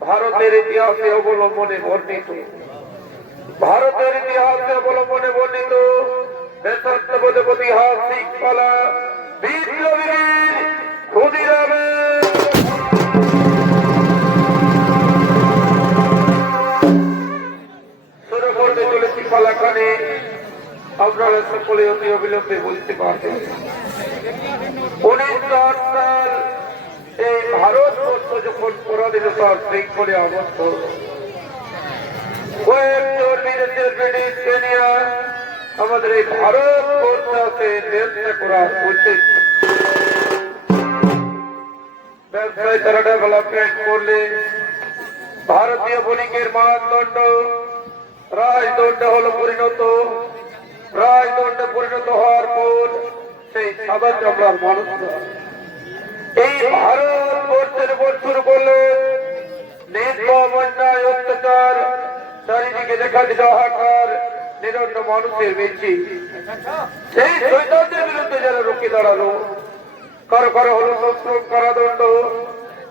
ভারতের ইতিহাসে অবলম্বনে বর্ণিত। ভারতের ইতিহাসে অবলম্বনে বর্ণিত ঐতিহাসিক পালা বিপ্লবীর ক্ষুদিরামের শুরু করতে চলেছি পালাখানে। আপনারা সকলে অতি অবিলম্বে বলতে পারবেন 1908 সাল এই ভারতবর্ষ যখন পরাধীনতার শৃঙ্খলে আবদ্ধ, কয়েকজন বিদেশের ব্রিটিশ সেনিয়া আমাদের এই ভারতবর্ষকে চেষ্টা করা উচিত। ব্যবসায় তারা ডেভেলপমেন্ট করলে ভারতীয় বণিকের মানদণ্ড রাজদণ্ডে হলো পরিণত। রাজদণ্ডে পরিণত হওয়ার পর সেই সাদা চামড়ার মানুষরা এই ভারতবর্ষের উপর শুরু করলো নির্মম অন্যায় অত্যাচার, চারিদিকে দেখা দিল হাহাকার, নিরন্ন মানুষের মিছিল। সেই শৈতানদের বিরুদ্ধে যারা রুখে দাঁড়ালো, কারো কারো হলো সশ্রম কারাদণ্ড,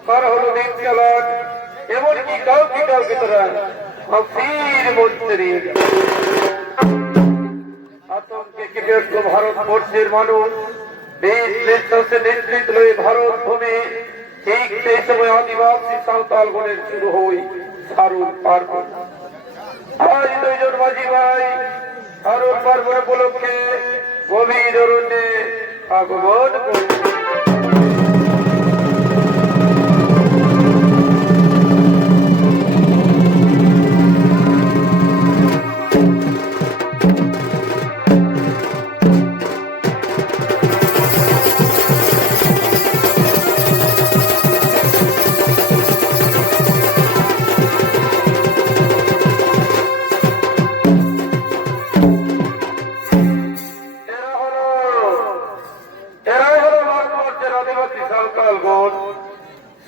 কারো হলো দিন চালান, এমনকি কাউকে কাউকে তারা ফাঁসির মঞ্চে নিয়ে গেল। আতঙ্কে কেঁপে উঠল ভারতবর্ষের মানুষ। দেশ নিঃশ্বাসে নিশ্চিত হয়ে ভারত ভূমি। ঠিক সেই সময় আদিবাসী সাঁওতাল গণের শুরু হই শারুল পার্বণ। আজ দুইজন মাঝি ভাই শারুল পার্বণ উপলক্ষে গভীর অরণ্যে আগমন করছে।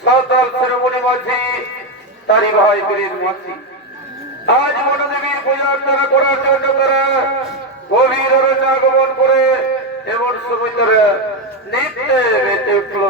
সাঁওতাল শিরোমণি মাঝি তারি ভাই বীরের মাঝি আজ বনদেবীর পূজা অর্চনা করার জন্য তারা গভীর অরণ্যে আগমন করে এমন সময় তারা নৃত্যে মেতে উঠল।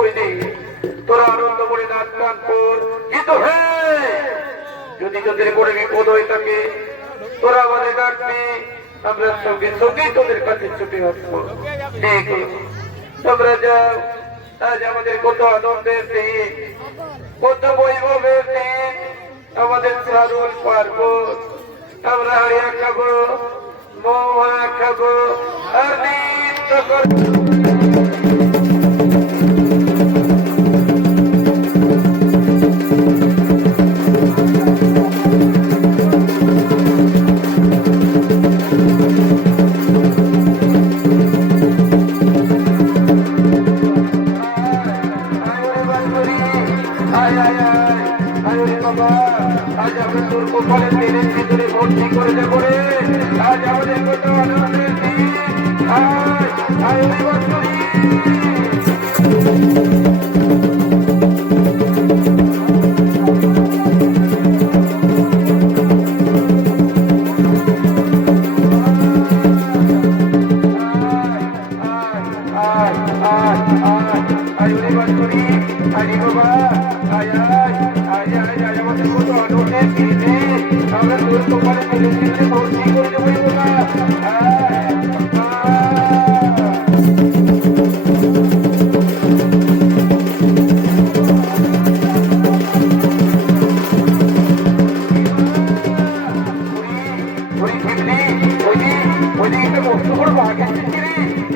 হইনি, তোরা আনন্দ করে নাচ গান কর। কিন্তু হ্যাঁ, যদি তোদের করে বিপদ হয়ে থাকে তোরা আমাদের ডাকবি, আমরা সঙ্গে সঙ্গে তোদের কাছে ছুটে আসবো। তোমরা যাও। আজ আমাদের কত আনন্দের দিন, কত বৈভবের দিন, আমাদের সারুল পার্বণ। আমরা হারিয়া খাবো, মহা খাবো, আর নৃত্য করবো। আজ আমরা তোর কপালে তেলের ভিতরে ভর্তি করে দেবো রে। আজ আমাদের কত আনন্দের দিন। আয় বান্ধবী, আমরা তোর কপালে তেলের ভিতরে ভর্তি করে দেবো না।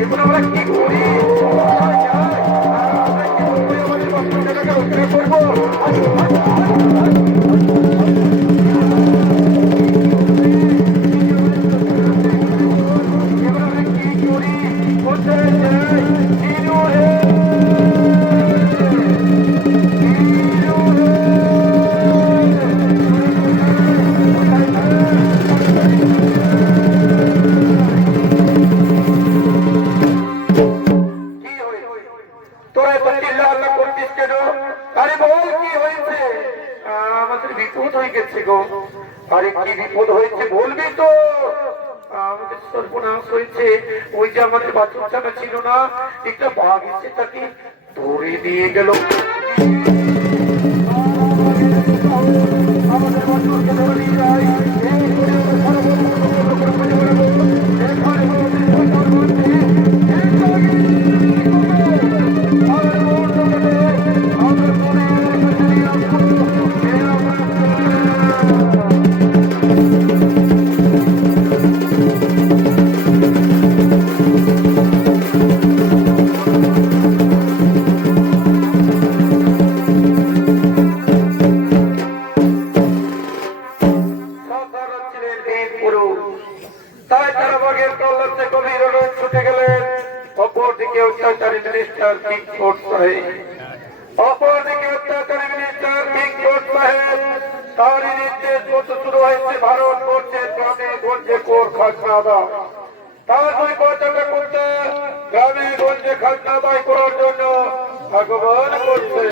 এখন আমরা কি করি? আরে কি বিপদ হয়েছে বলবি তো? আমাদের সর্বনাশ হয়েছে। ওই যে আমাদের বাচ্চাটা ছিল না, একটা বাঘ এসে তাকে ধরে দিয়ে গেল। আমাদের বাচ্চাকে ধরে নিয়ে যায়। তাই তারা বাঘের তল্লাশে গভীর রোড ছুটে গেলেন। অপরদিকে অত্যাচারী মিনিস্টার কিংকোট সাহেব, অপরদিকে অত্যাচারী মিনিস্টার কিংকোট সাহেব, তারই নির্দেশ মতো শুরু হয়েছে ভারতবর্ষের গ্রামে গঞ্জে কোর খাজনা আদায়। তার দুই পয়সাটা করতে গ্রামে গঞ্জে খাজনা আদায় করার জন্য ভগবান করছে।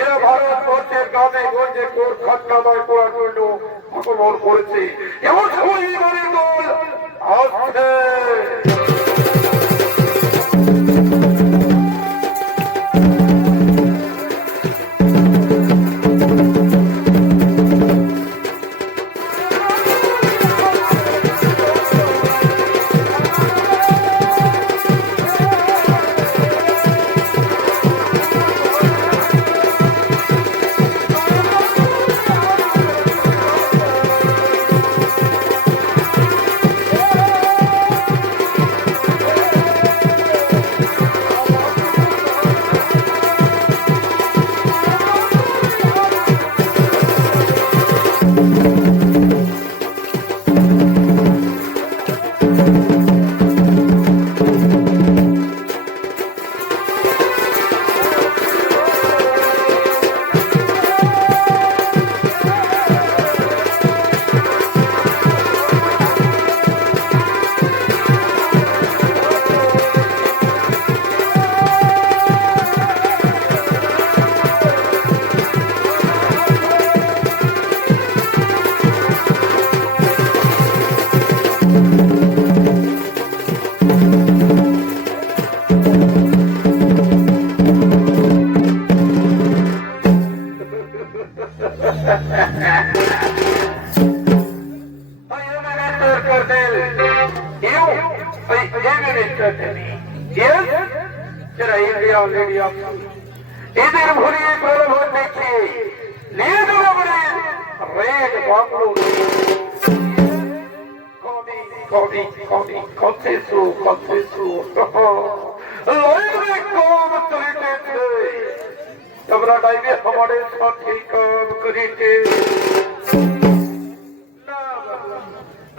এরা ভারতবর্ষের গ্রামে গঞ্জে কোর খাজনা আদায় করার জন্য আগমন করেছে। এমন সময় দল আসছে। এদের ভরিয়ে প্রলোভন দেখে নিয়ে দেবো বলে রেড বাংলো তোমরা ডাইবে আমাদের সাথে কাম করিতে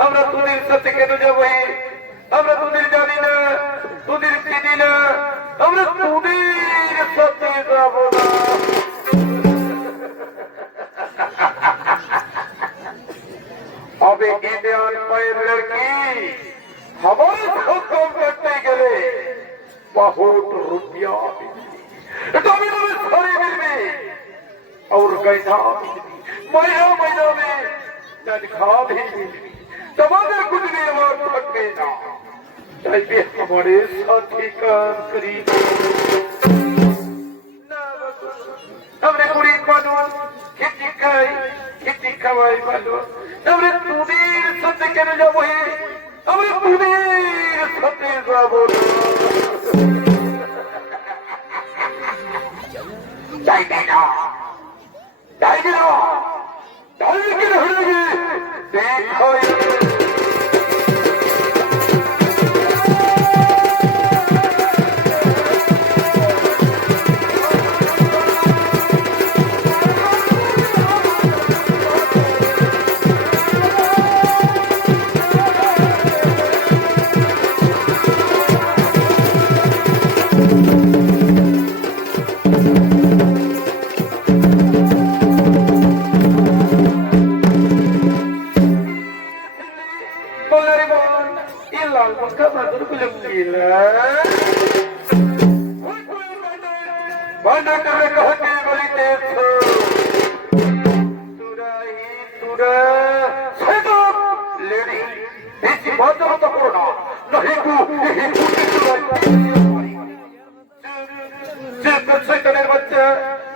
আমরা তোদের সাথে কেন যাবো আমরা তোদের জানি না তোদের চিনি না আমরা তোদের সাথে যাব না अबे इंडियन पैर लड़की हमारे खत्म करते गए बहुत रुपया शरीर में और गैसा महीना महीना में तनख्वाह भी मिली तमाम कुछ भी हमारे सकते ना चाहे हमारे साथी काम करी हमने पूरी मानो खेती खाई मानो हमने तुदीर सत्य के न जाबो ही हमने तुदीर सत्य जाबो जाइए ना के रहने देखो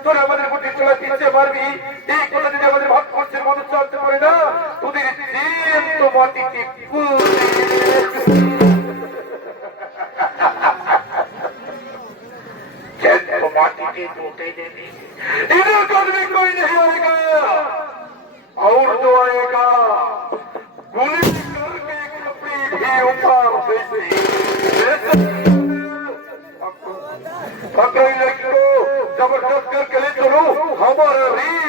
তোরা আমাদের বুদ্ধি চলা দিচ্ছে পারবি এই কথা যদি আমাদের ভারতবর্ষের মানুষ চলতে পারে না তোদের তো মাটিতে माटी टूटे देवी इधर कभी कोई नहीं आएगा और जो आएगा गोली करके कपड़ी भी ऊपर पकड़ लड़की को जबरदस्त करके ले चलो हमारा रीढ़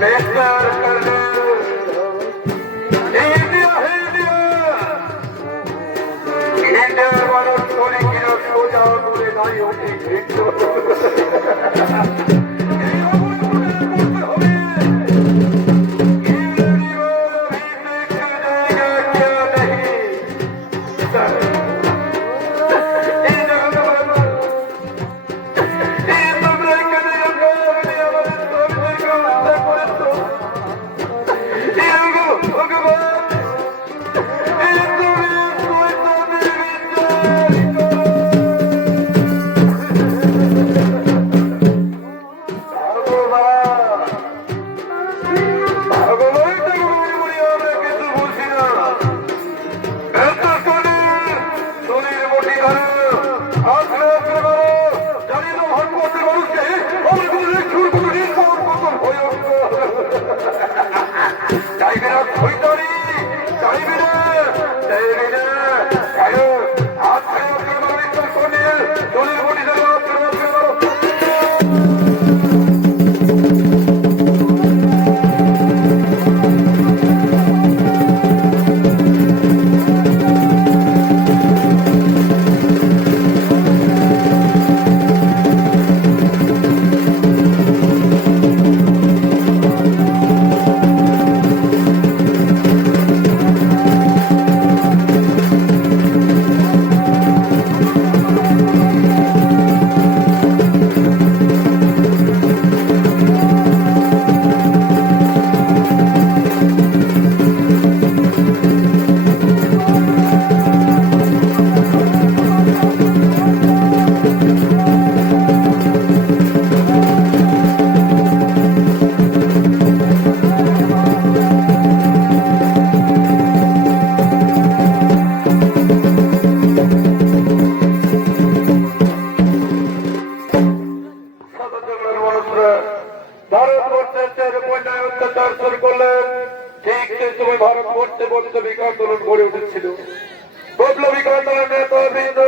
Mr. Colonel, India, India, মানুষ করে কিনা সোজা করে নাই ওটি ভিন্ন ভারতবর্ষের বন্যায় অত্যাচার শুরু করলেন। ঠিক সেই সময় ভারতবর্ষে বৈপ্লবিক আন্দোলন গড়ে উঠেছিল। বৈপ্লবিক আন্দোলনের নেতৃবৃন্দ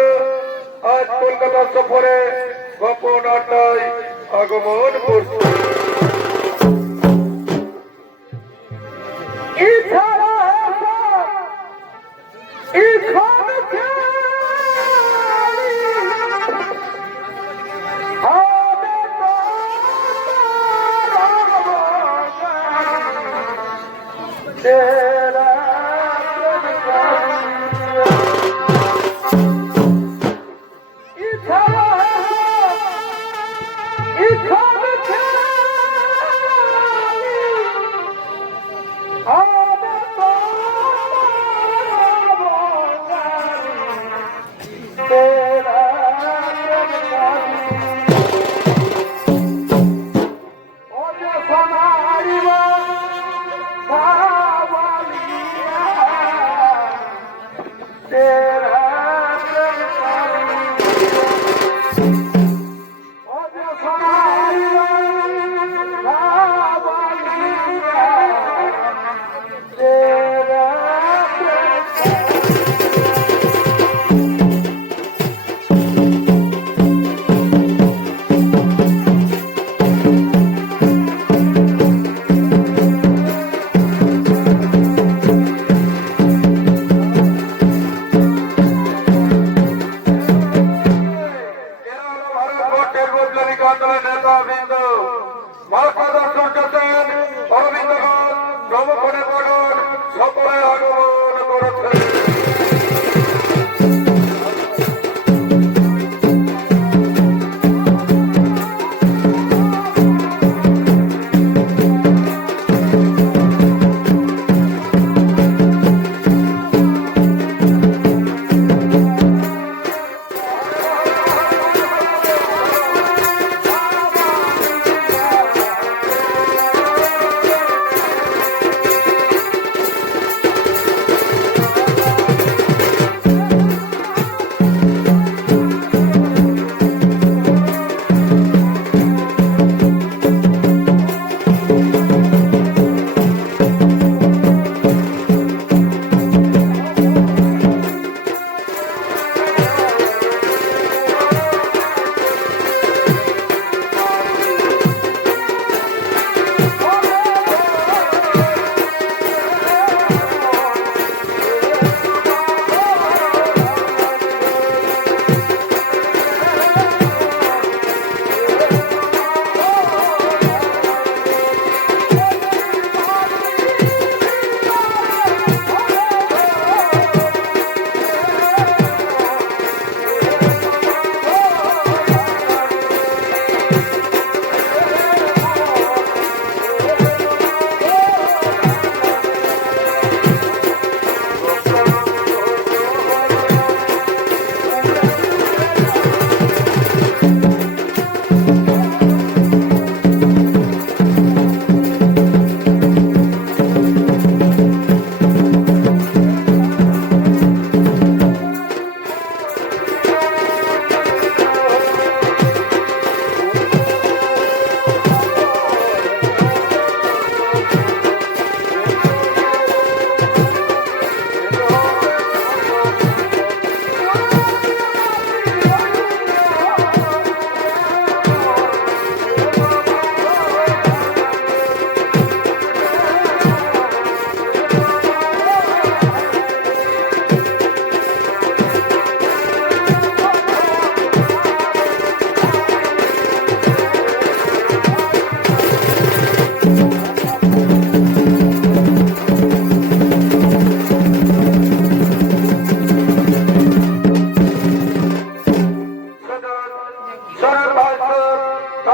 আজ কলকাতা সফরে গোপন আড্ডায় আগমন করছে।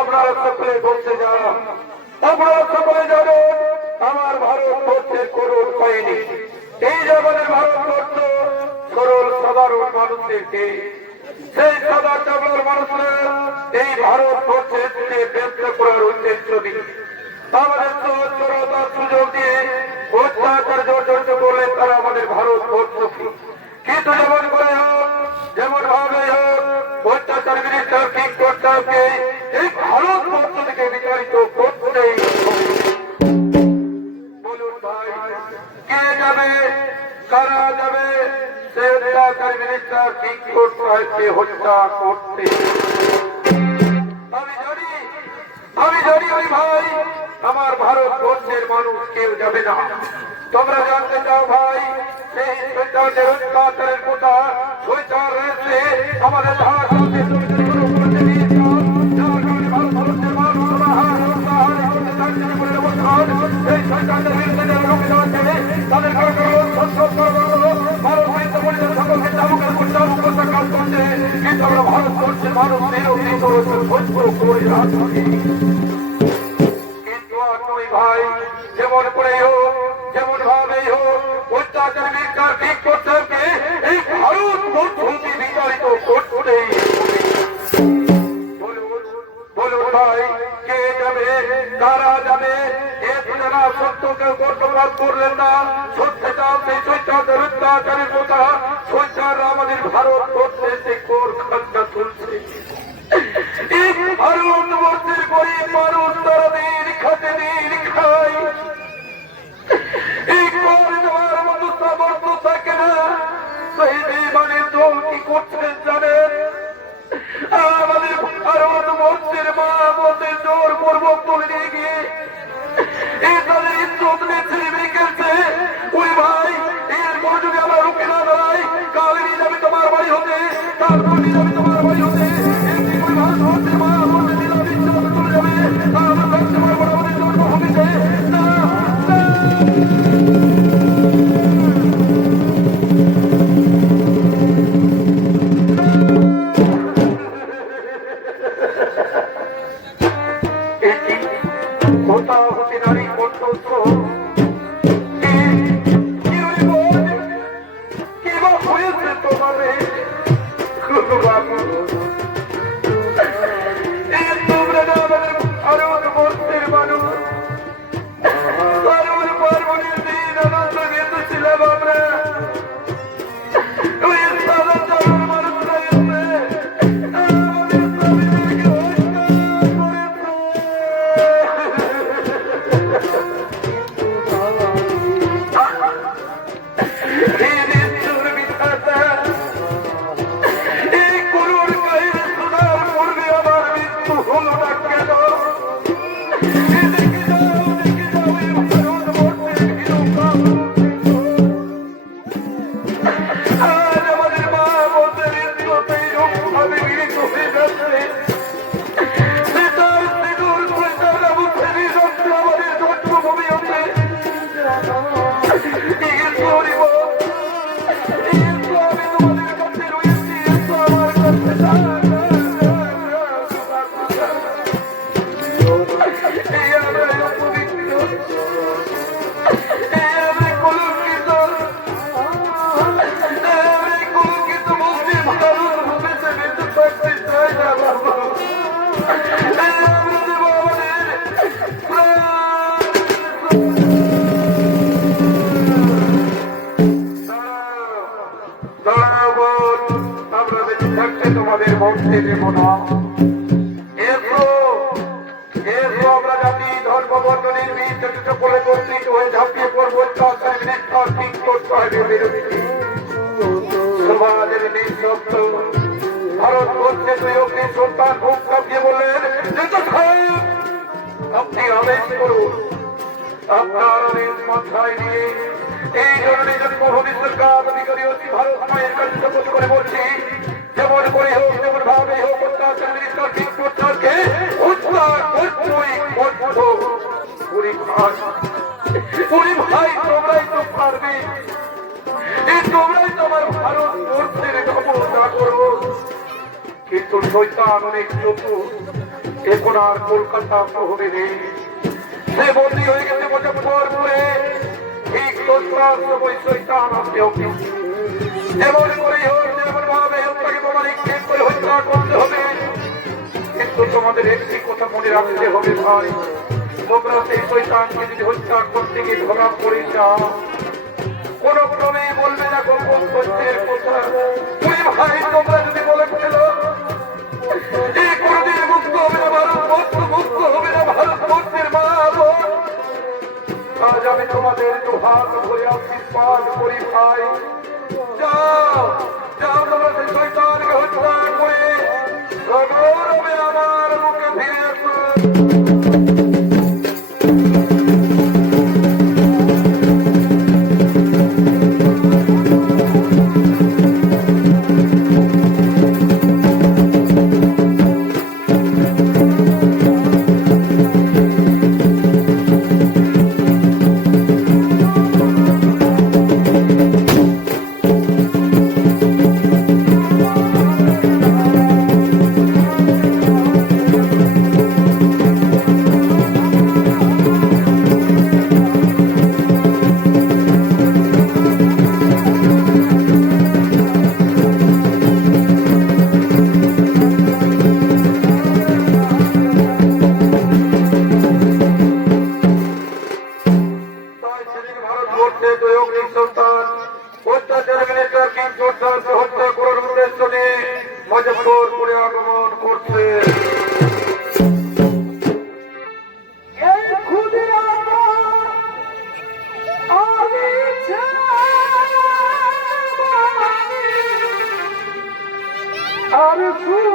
আপনারা সকলে বলতে যান, আপনারা সকলে জানেন আমার ভারতবর্ষের করুণ হয়নি। এই জগতের ভারতবর্ষ সরল সাধারণ মানুষদেরকে, সেই সাদা চামড়ার মানুষরা এই ভারতবর্ষের ব্যবসা করার উদ্দেশ্য নেই। আমাদের সহজতার সুযোগ দিয়ে অত্যাচার জর্জরিত করলে তারা আমাদের ভারতবর্ষকে কিন্তু যেমন করে হোক, যেমন ভাবে হোক, অত্যাচার বিরুদ্ধে ঠিক করতে হবে। এই ভারতবর্ষ থেকে বিতাড়িত করতেই বলুন ভাই, কে যাবে, কারা যাবে? সে অত্যাচার বিরুদ্ধে ঠিক করতে হয়, হত্যা করতে। আমি জানি ওই ভাই আমার ভারতবর্ষের মানুষ কেউ যাবে না। তোমরা জানতে চাও ভাই, সেই শৈতানের অত্যাচারের কথা শৈতান রয়েছে আমাদের ভারতবর্ষের মানুষ ভাই যেমন করে হোক, যেমন ভাবেই হোক, অত্যাচার বিচার ঠিক করতে হবে। এই ভারতবর্ষকে বিতাড়িত করতেই বলুন ভাই, কে যাবে, কারা যাবে? এরা সত্যকে বর্তমান করলেন না। সত্যটা সেই সৈতাদের অত্যাচারের কথা সৈতার আমাদের ভারতবর্ষে যে কোর খান্না তুলছে। এই ভারতবর্ষের গরিব মানুষ তারা দিন খাতে দিন খায়। এই কর দেওয়ার মতো সামর্থ্য থাকে না। সেই বেইমানের দল কি করছেন জানেন? আমাদের ভারতবর্ষের মা বোনদের জোর পূর্বক তুলে নিয়ে গিয়ে এই তাদের ইজ্জত নেছে রেখেছে। ওই ভাই এর পর যদি আমরা রুখে না দাঁড়াই, কাল নিয়ে যাবে তোমার বাড়ি হতে, তারপর নিয়ে যাবে তোমার বাড়ি হতে। এমনি করে ভারতবর্ষের মা বোনদের দিলাম ইজ্জত চলে যাবে। আমরা থাকতে পারবো না, আমাদের জন্য হবে না। কোথাও হতে নারী কণ্ঠস্থ কিবা হয়েছে তোমার তোমরা না আমাদের ভারতবর্ষের মানুষ। পার্বণ পার্বণের দিন আনন্দ বেঁধেছিলাম আমরা। ওই সাদা চালুর মানুষরা এসে আমাদের স্বামীদেরকে তোমাদের বলতে দেব না। আমরা জাতি ধর্ম বর্ণ নির্বিশেষে বলে কর্তৃক হয়ে ঝাঁপিয়ে পড়বো। ঠিক করতে হবে সমাজের নিঃশব্দ ভারতবর্ষে দুই অগ্নি সন্তান বুক কাঁপিয়ে বললেন, আপনি আদেশ করুন। আপনার আদেশ মাথায় নিয়ে এই জরুরি জন্ম ভবিষ্যৎ অধিকারী অতি ভারত মায়ের কাছে শপথ করে বলছি, যেমন করে হোক, যেমন ভাবে হোক, অত্যাচার ঠিক প্রচারকে উদ্ধার করবই করব। ওরে ভাই তোমরাই তো পারবে, এই তোমরাই তো আমার ভারতবর্ষের ক্ষমতা করো। কিন্তু শৈতান অনেক চতুর, এখন আর কলকাতা শহরে নেই, সে বন্দী হয়ে গেছে মুজফ্ফরপুরে। ঠিক 10টার সময় শৈতান আসতে হবে, যেমন করেই হোক যেমন ভাবে হোক তাকে তোমার নিক্ষেপ করে হত্যা করতে হবে। কিন্তু তোমাদের একটি কথা মনে রাখতে হবে ভাই, তোমরা সেই শৈতানকে যদি হত্যা করতে গিয়ে ধরা পড়ে যাও, কোন ক্রমে বলবে না গোপন সত্যের কথা। ওই ভাই তোমরা যদি বলে ফেলো এই কোনদিন মুক্ত হবে না ভারতবর্ষ, মুক্ত হবে না ভারতবর্ষের মা বোন, আজ আমি তোমাদের দুহাত ধরে আশীর্বাদ করি ভাই, যাও যাও তোমরা সেই শয়তানকে হত্যা করে সগৌরবে আমার মুখে ফিরে আসো। মুজফ্ফরপুরে আগমন করছে। আর শুনো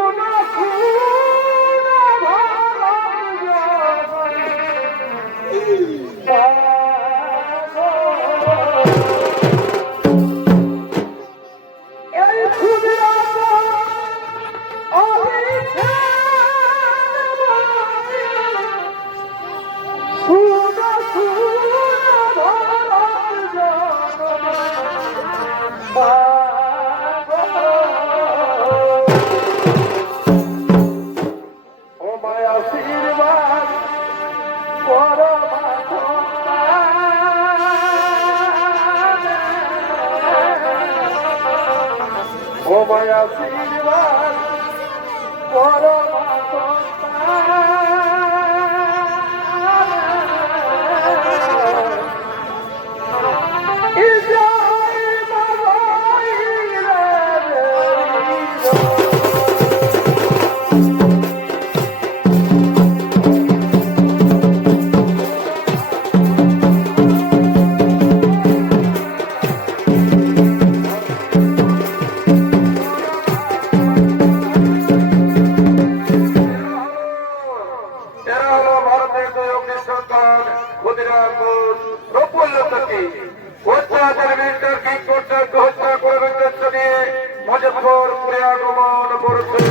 মুজফ্ফরপুরে আগমন করছে।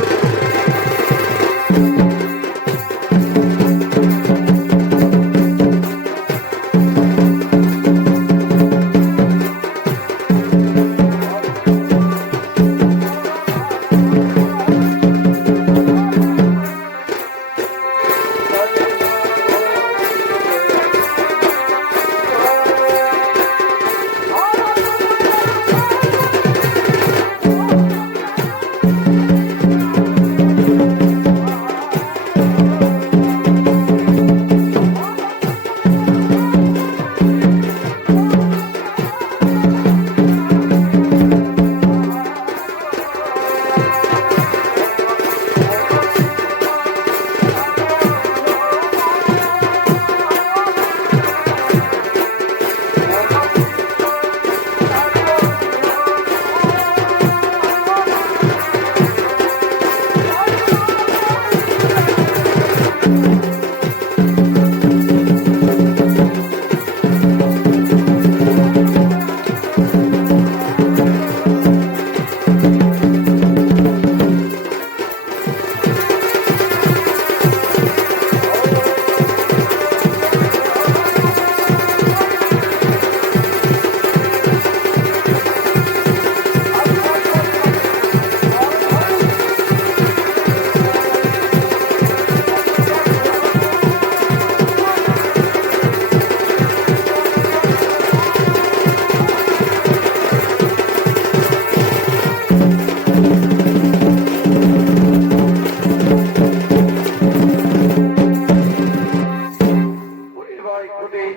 ভাই খুবই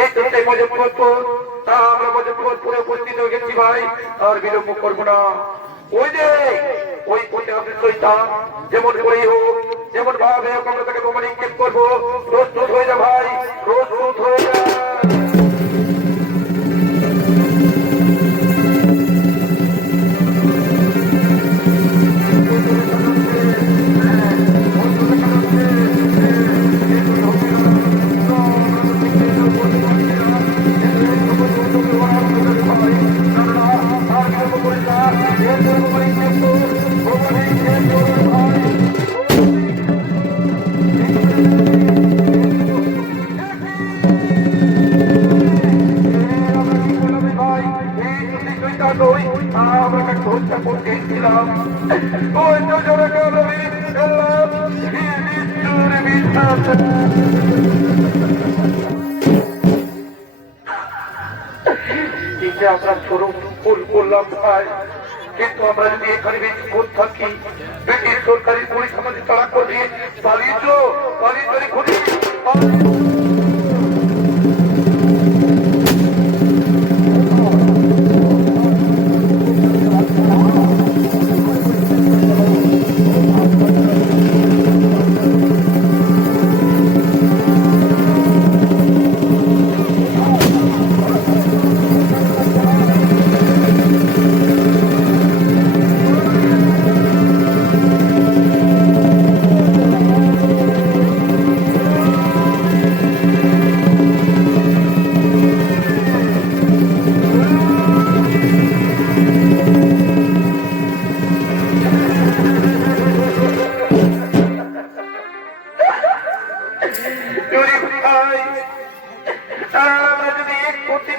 এই তো সেই মুজফ্ফরপুর, তা আমরা মুজফ্ফরপুরে উপস্থিত হয়ে গেছি ভাই, আর বিলম্ব করবো না। ওই যে ওই পথে আমাদের শৈতান যেমন করেই হোক, যেমন ভাবে হোক, আমরা তাকে বোমা নিক্ষেপ করবো। প্রস্তুত হয়ে যা ভাই, প্রস্তুত হয়ে যা। আমরা চরম ভুল করলাম ভাই, কিন্তু আমরা যদি এখানে বেশিক্ষণ থাকি, ব্রিটিশ সরকারি পুলিশ আমাদের তাড়া করে পালিয়েছো খুঁজে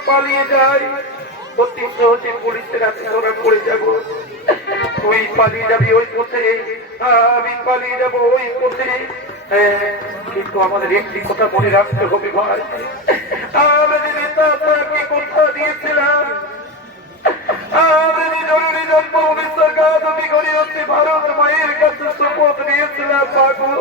পালিয়ে যাই, অতি সহজে পুলিশের হাতে ধরা পড়ে যাব। তুই পালিয়ে যাবি ওই পথে, আমি পালিয়ে যাবো ওই পথে, কিন্তু আমাদের একটি কথা মনে রাখতে হবে ভাই, আমরা যে নেতাকে কথা দিয়েছিলাম, আমরা যে জরুরি জন্মভূমি সরকার দাবি করে হচ্ছে ভারত মায়ের কাছে শপথ নিয়েছিলাম পাগল,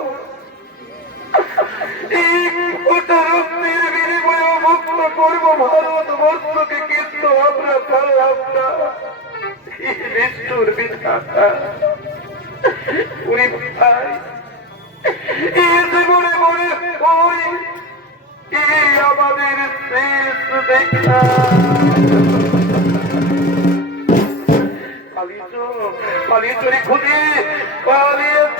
বিনিময়ে মুক্ত করবো ভারতবর্ষকে, কিন্তু আমরা পারলাম না। নিষ্ঠুর বিধাতা, জীবনে মনে ওই আমাদের শেষ দেখা। পালিয়েছ রে খুঁজে, পালিয়েছ।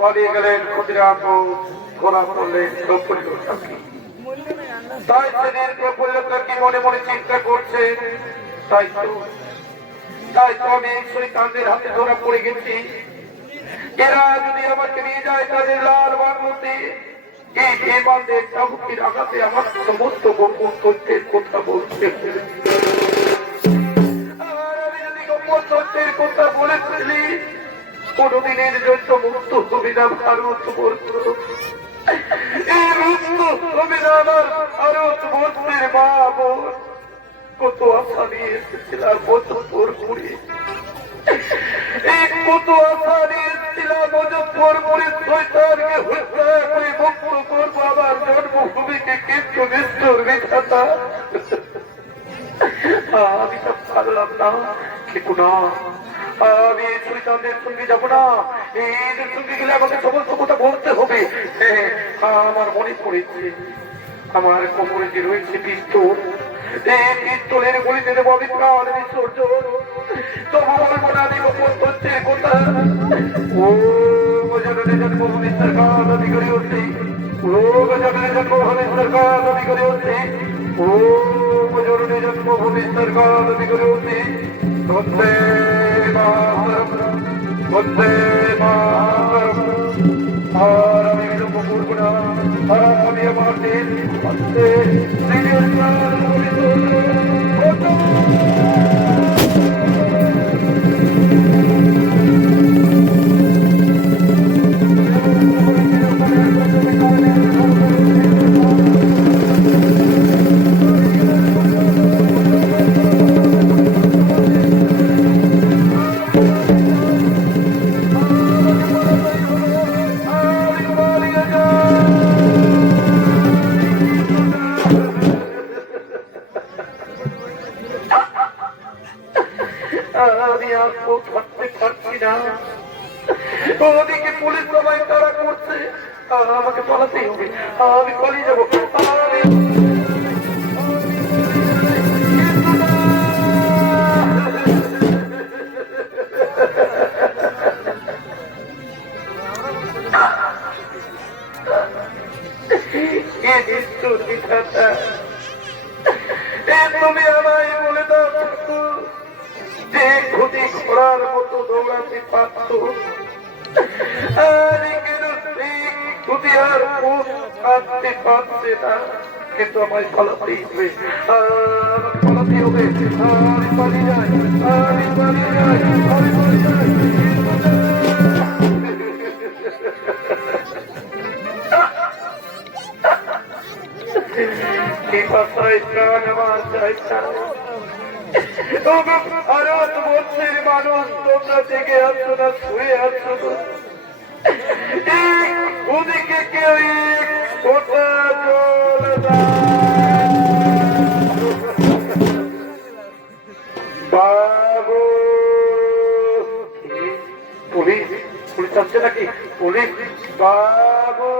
পালিয়ে গেলেন ক্ষুদিরাম, ধরা পড়লেন প্রফুল্ল সাথী। তাই সেদিন প্রফুল্ল কি মনে মনে চিন্তা করছে, তাই তো আমি শৈতানদের হাতে ধরা পড়ে গেছি। এরা যদি আমাকে নিয়ে যায় তাদের লাল বাংলাতে, এই বেমানদের চাবুকের আঘাতে আমার সমস্ত গোপন তথ্যের কথা বলতে, আর আমি যদি গোপন তথ্যের কথা বলে ফেলি, কোনদিনের জন্য মুক্ত হবে না ভারতবর্ষ। এই মুক্ত হবে না আমার ভারতবর্ষের মা বোন। কত আশা নিয়ে এসেছিলাম মুজফ্ফরপুরে, কত আশা নিয়ে এসেছিলাম মুজফ্ফরপুরের শয়তানকে হত্যা করে মুক্ত করবো আমার জন্মভূমিকে, কিন্তু নিষ্ঠুর বিধাতা আমি সব পারলাম না। কিন্তু না, আমি এই শৈতানদের সঙ্গে যাবো না, এদের সঙ্গে গেলে আমাকে সমস্ত কথা বলতে হবে। আমার মনে পড়েছে আমার কোমরে যে রয়েছে পিস্তল, এই পিস্তলের গুলিতে দেবো আমি প্রাণ বিসর্জন। তবু বলবো না আমি গোপন তথ্যের কথা। ও জননী জন্মভূমি সরকার দাবি করে উঠছে, ও জননী জন্মভূমি সরকার দাবি করে উঠছে, ও জননী জন্মভূমি সরকার দাবি করে উঠছে। বন্দে মাতরম, বন্দে মাতরম। আর আমি বিলম্ব করবো না, আর আমি আমার দেশ বন্দে শ্রী ওদিকে পুলিশ সবাই তারা করছে, আমাকে পালাতেই হবে, আমি পালিয়ে যাবো। তুমি আমায় বলে দাও যে ক্ষতি করার মতো দৌড়াতে পারত, ক্ষতি আর আনতে পারছে না, কিন্তু আমায় পালাতেই হবে, পালাতেই হবে, আমি পালিয়ে যাই, আমি পালিয়ে যাই, আমি পালিয়ে যাই। মানুষ তোমরা জেগে আসছো না, শুয়ে আসছো না, ওদিকে কেউ বাবু পুলিশ, পুলিশ আসছে নাকি? পুলিশ বাবু,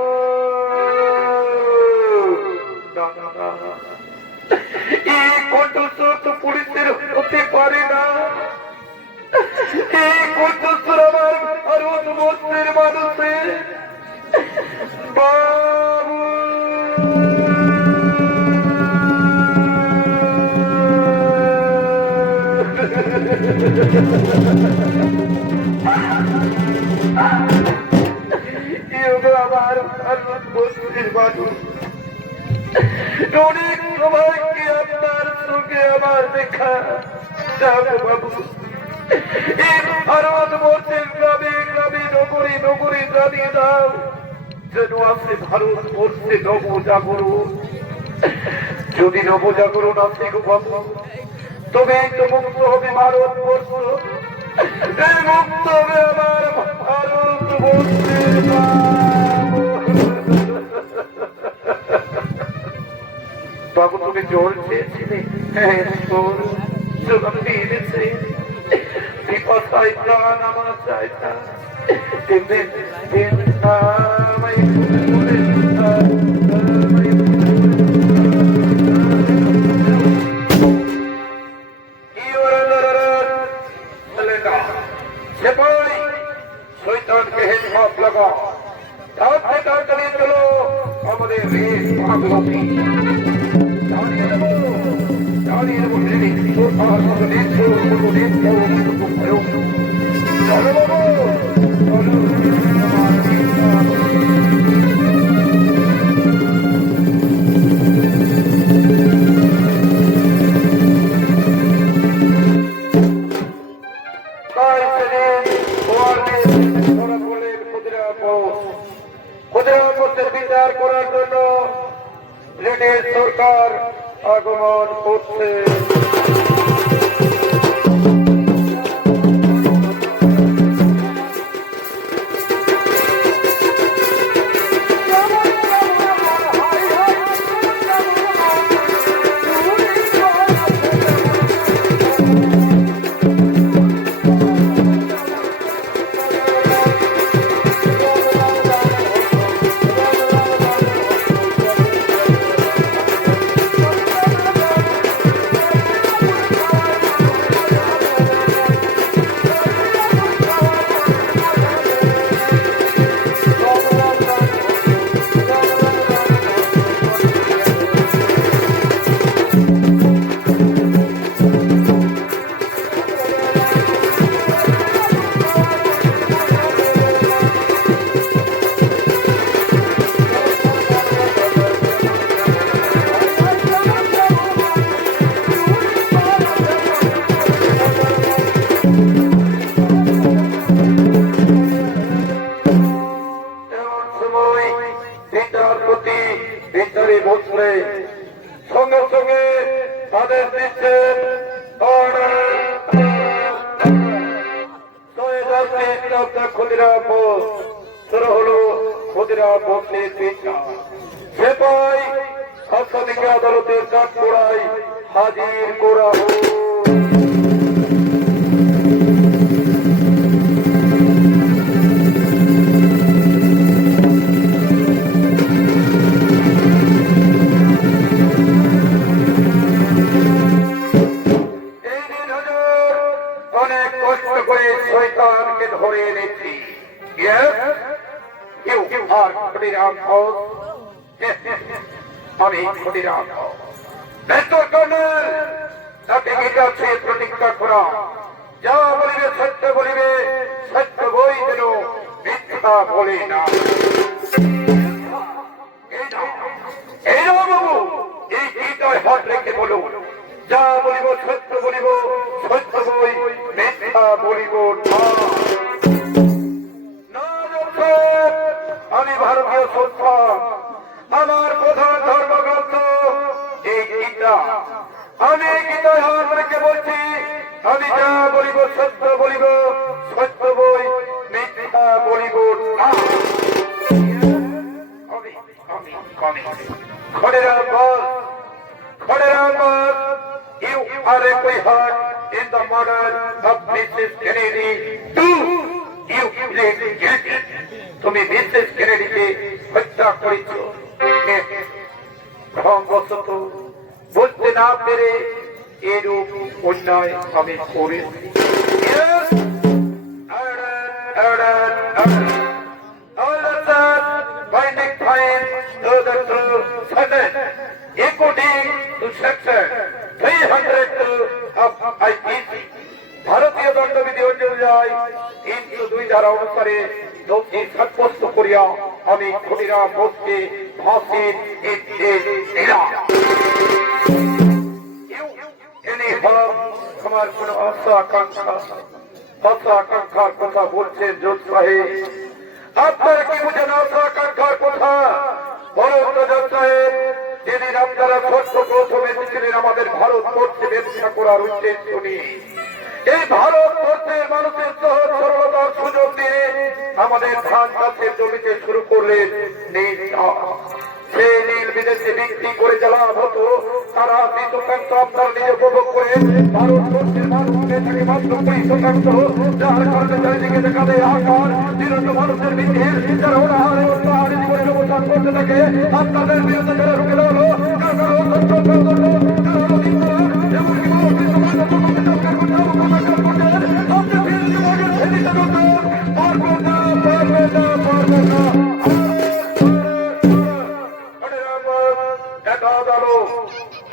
এই কণ্ঠস্বর তো পুলিশের হতে পারে না, এই কণ্ঠস্বর আমার আরো বছরের মানুষের। বাবু আমার বছরের মানুষ, অনেক সবাইকে আপনার সঙ্গে আমার দেখা যাবো বাবু। আরো বছর গ্রামে গ্রামে নগরী নগরী জানিয়ে দাও যেন আছে ভারতবর্ষে নবজাগরণ। যদি নবজাগরণ আছে গো বাবু, তবে তো মুক্ত হবে ভারতবর্ষ, মুক্ত হবে আমার ভারতবর্ষের বাবু। তুমি জল চেয়েছিলে, হ্যাঁ জল আপনি এনেছে, বিপদায় প্রাণ আমার চাইতা শৈতানকে হেলমেট লাগা, তাড়াতাড়ি চলো, আমাদের রেস ভাগলতি জানিয়ে দেবো, জানিয়ে দেবো চলো বাবু, বিচার করার জন্য ব্রিটিশ সরকার আগমন করছে। সঙ্গে সঙ্গে তাদের দিচ্ছে ক্ষুদিরাম বোস, শুরু হলো ক্ষুদিরাম বোসের বিচার। সেপাই শাসনিক আদালতের কাঠগড়ায় হাজির করা হোক। আমি ক্ষুদিরাম মেজর কর্নেল তাকে গীতা ছুঁয়ে প্রতিজ্ঞা করা, যা বলিবে সত্য বলিবে, সত্য বই যেন মিথ্যা বলে না। এই না বাবু, এই গীতায় হাত রেখে বলো, যা বলিব সত্য বলিব, সত্য বই মিথ্যা বলিব না। আমি ভারতীয় সন্তান, আমার প্রধান ধর্মগ্রন্থ এই গীতা। আমি গীতায় হাত রেখে বলছি, আমি যা বলিব সত্য বলিব, সত্য বই মিথ্যা বলিব না। You are a part in the murder of Mrs. Kennedy. You plead guilty. তুমি মিসেস কেনেডিকে হত্যা করেছ। ভ্রমবশত বলতে না পেরে এরূপ অন্যায় আমি করেছি। ভারতীয় দণ্ডবিধি অনুযায়ী 302 ধারা অনুসারে দোষী সাব্যস্ত করিয়া আমি ক্ষুদিরাম বোসকে ফাঁসির নির্দেশ দিলাম। আমার কোন আশা আকাঙ্ক্ষার কথা বলছেন জোট সাহেব? আপনারা কি বুঝেন আশা আকাঙ্ক্ষার কথা? বলুন তো জোট সাহেব, যেদিন আপনারা সত্য প্রথম এসেছিলেন আমাদের ভারতবর্ষে ব্যবসা করার উদ্দেশ্য নিয়ে, এই ভারতবর্ষের মানুষের সহজ সরলতার সুযোগ দিয়ে আমাদের ধান চাষের জমিতে শুরু করলেন নীল চাষ। সেই নীল বিদেশে বিক্রি করে যা লাভ হতো তারা 20% আপনারা নিজে উপভোগ করে ভারতবর্ষের মানুষকে থাকে মাত্র 20%, যার কারণে চারিদিকে দেখা দেয় আকার নিরন্ত মানুষের বিদ্যের, যারা অনাহারে অত্যাহারে জীবনের অবস্থান করতে থাকে। আপনাদের বিরুদ্ধে যারা রুখে দেওয়া এমনকি মানুষের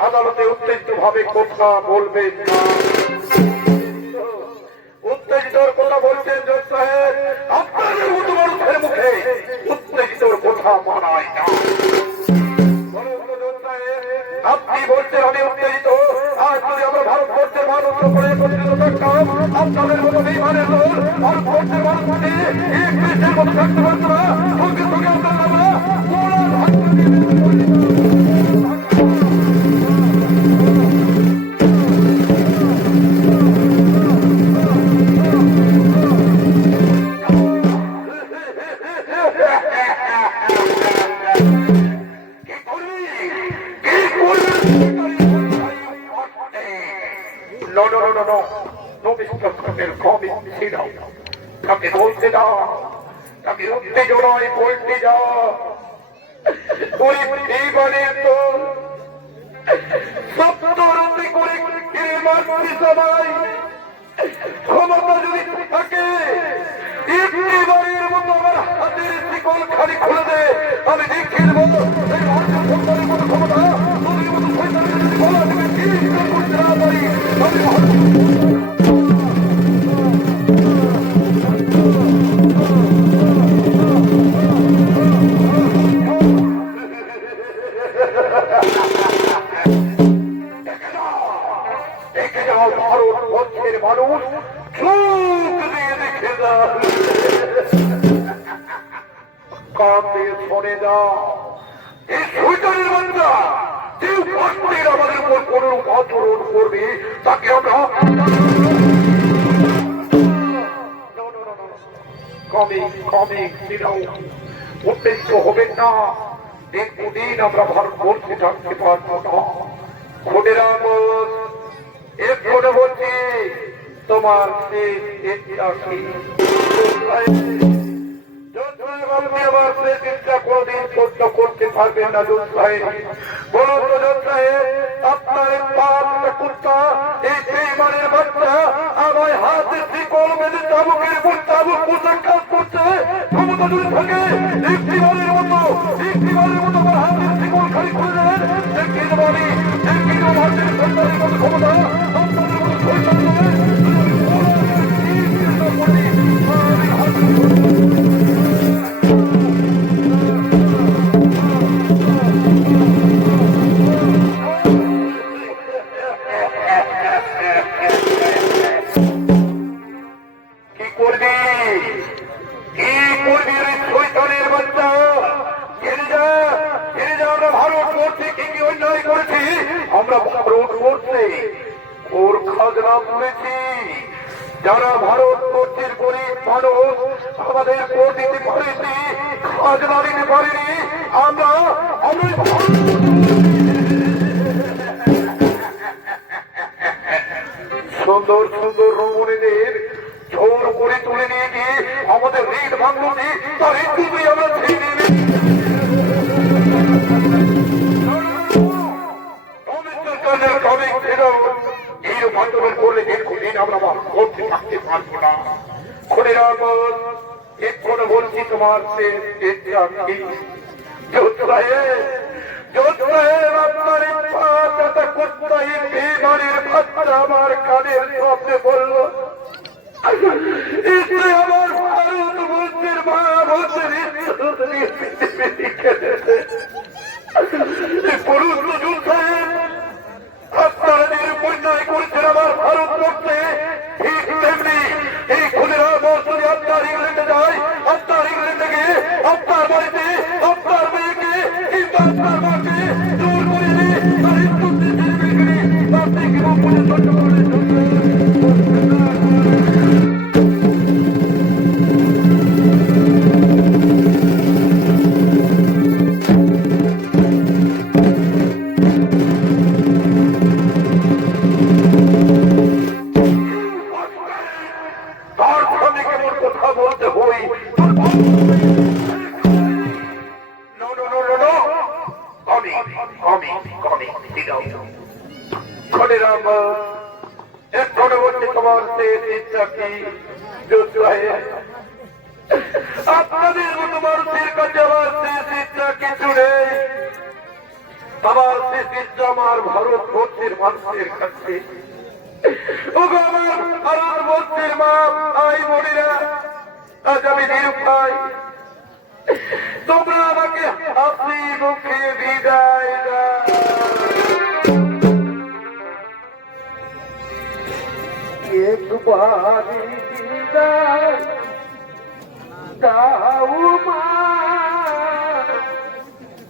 আদালতে উত্তেজিত ভাবে কথা বলবেন না। উত্তেজিতর কথা বলছেন জজ সাহেব, আপনাদের মতো মানুষের মুখে উত্তেজিতর কথা মানায় না। আপনি বলছেন আমি উত্তেজিত, আজ যদি আমরা ভারতবর্ষের মানুষ করে একত্রিত থাকতাম, আপনাদের মতো বিমানের দল ভারতবর্ষের মানুষকে এক দেশের মতো থাকতে পারত না। সঙ্গে সঙ্গে আপনারা তাকে বলতে দাও, তাকে উত্তেজনায় বলতে যাও। ক্ষমতা যদি থাকে একটিবারের মতো আমার হাতের শিকল খালি খুলে দে, আমি দেখিয়ে মতো ক্ষমতা তোদের মতো বলা দেবে করতে না পারি। ভারতবর্ষের মানুষ চোখ দিয়ে দেখে কাঁদে শোনে না। এই শৈতানের বান্দা যে ভক্তের আমাদের উপর কোনরূপ আচরণ করবে তাকে আমরা উত্তেজিত হবেন না। দীর্ঘদিন আমরা ভারতবর্ষে থাকতে পারবো না। ক্ষুদিরাম এক্ষণে বলছি তোমার কোনদিন সহ্য করতে পারবেন না। জোট সাহেব বলুন তো জোট সাহেব, আপনার কুত্তা এই বেইমানের বাচ্চা আমার হাতে শিকল বেঁধে চাবুকের উপর চাবুক পোশাক কাজ করছে। ক্ষমতা যদি থাকে একটিবারের মতো আমার হাতের শিকল খালি খুলে দেন, ভারতবর্ষে কি কি অন্যায় করেছি, আমরা ভারতবর্ষে ওর খাজনা তুলেছি। যারা ভারতবর্ষের গরিব মানুষ আমাদের ভোট দিতে পারেনি, খাজনা দিতে পারেনি, আমরা সুন্দর সুন্দর রমণীদের জোর করে তুলে নিয়ে গিয়ে আমাদের ঋণ ভাঙলো, তার একটুকুই আমরা ছেড়ে নেবে। এই মাধ্যমে করলে দীর্ঘদিন আমরা করতে থাকতে পারবো না। এক্ষণ বলছি তোমার আমার কানের শব্দে বললো আমার ভারতবর্ষের মা আপনারা যে অন্যায় করেছেন আমার ভারতবর্ষে, ঠিক তেমনি এই খুনিরা যদি আপনার ইংল্যান্ডে যায়, আপনার ইংল্যান্ডে গিয়ে আপনার বাড়িতে আপনার মেয়েকে কিংবা আপনার মাকে জোর করে দিয়ে তার আপনি কি আপনাদের মতো মানুষের কাছে আমার শেষ ইচ্ছা কিছু নেই। আমার শেষ ইচ্ছা আমার ভারতবর্ষের মানুষের কাছে। আমার ভারতবর্ষের মা ভাই বোনেরা, আজ আমি নিরুপায়, তোমরা আমাকে হাসি মুখে বিদায় দাও। একবার বিদায় দাও মা,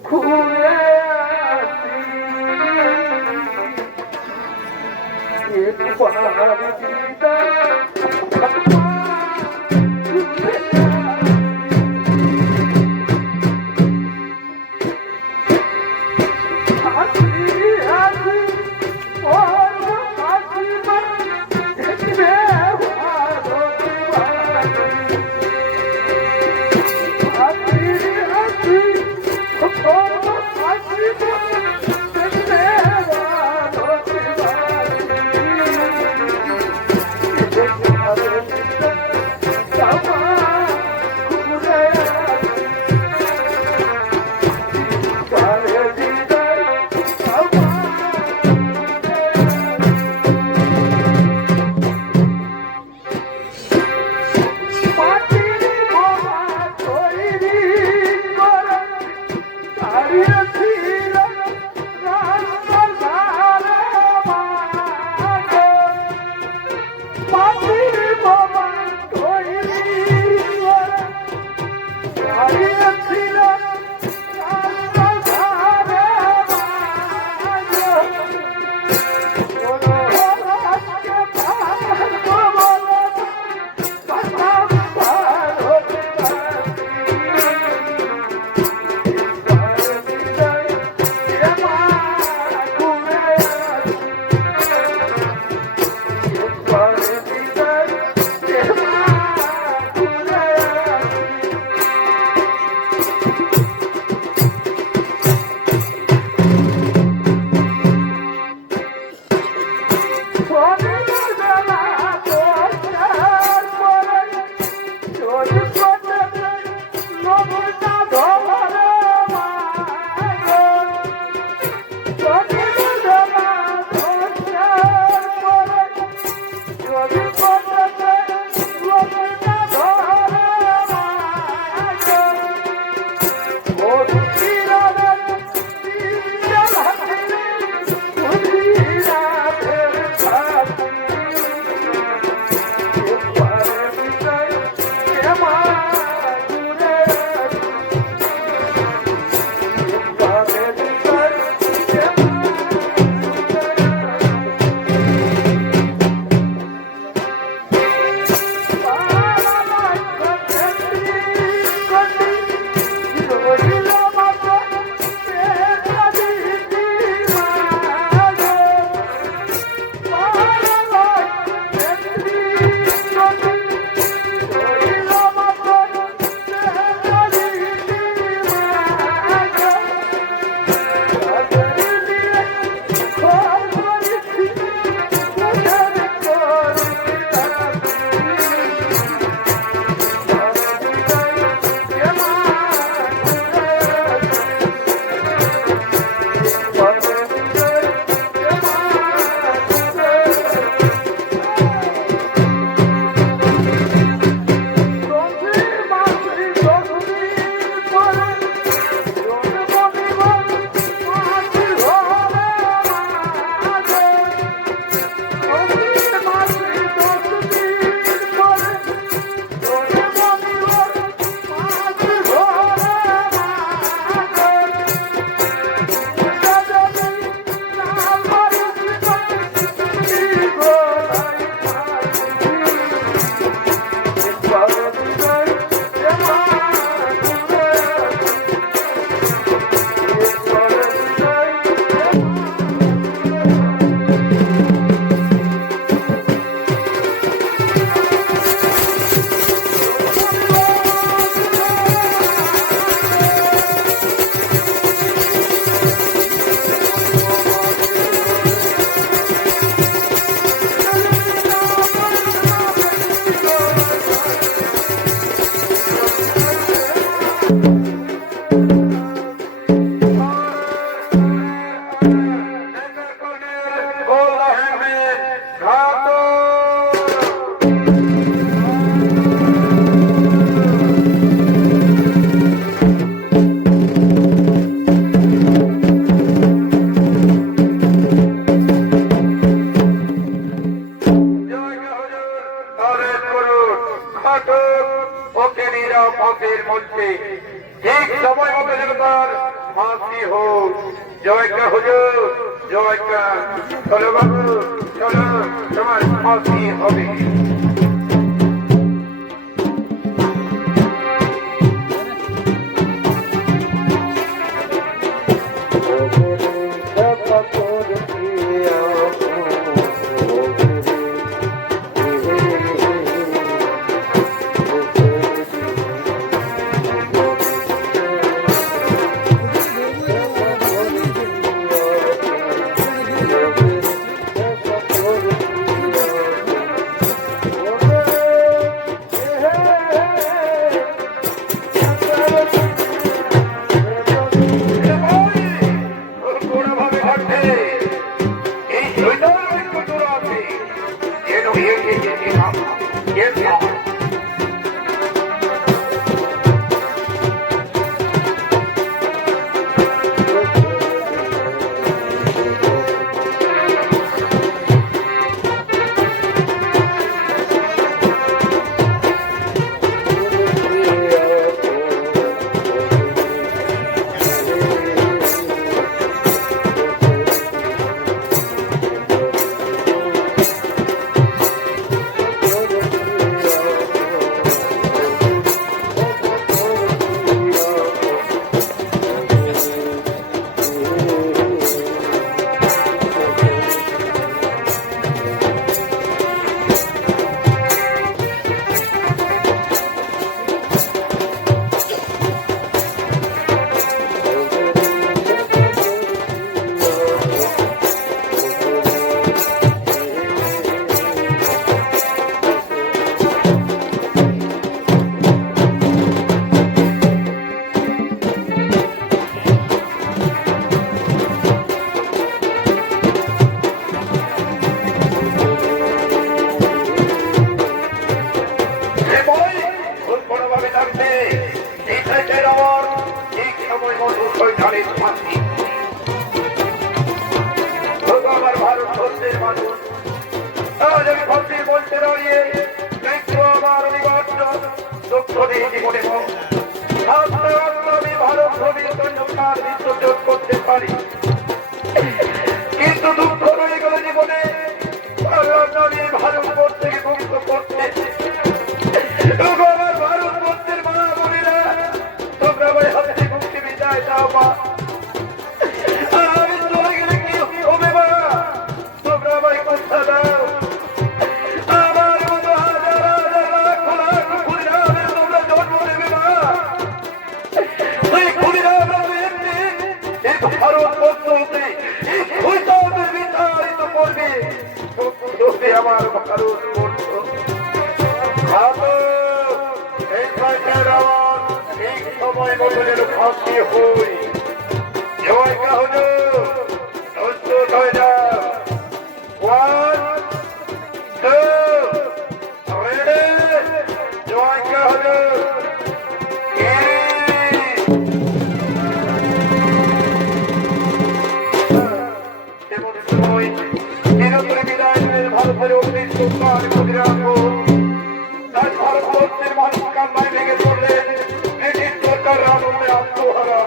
ঘুরে আসি। একবার বিদায় হোক। জয়কা হুজুর, জয়কা। চলো বাবু, চলো, তোমার ফাঁসি হবে। করতে পারি, কিন্তু দুঃখ রয়ে গেল জীবনে। ভারতবর্ষ থেকে মুক্ত করতে আমার ভারতবর্ষের মা বোনেরা, তোমরা আমার হাতে মুক্তি বিদায় দাও মা। আমি চলে গেলে কি হবে মা? তোমরা আমায় কথা দাও। আমার মতো হাজার হাজার লাখ লাখ খুনিরামের তোমরা জন্ম দেবে মা। সেই খুনিরাম ভারতবর্ষ হতে বিতাড়িত করবে। আমার ভারতবর্ষ ঠিক সময় মতো যেন ফাঁসি হই। জয়কা হুজুর, প্রস্তুত হয়ে যাও। 1, 2, ready? জয়কা হুজুর। এমন সময় দিনতরে বিদায় দিলেন ভারতের অগ্নির সুলতান ক্ষুদিরাম। তাই ভারতবর্ষের মানুষ কান্নায় ভেঙে পড়লেন। ব্রিটিশ সরকার আনন্দে আত্মহারা।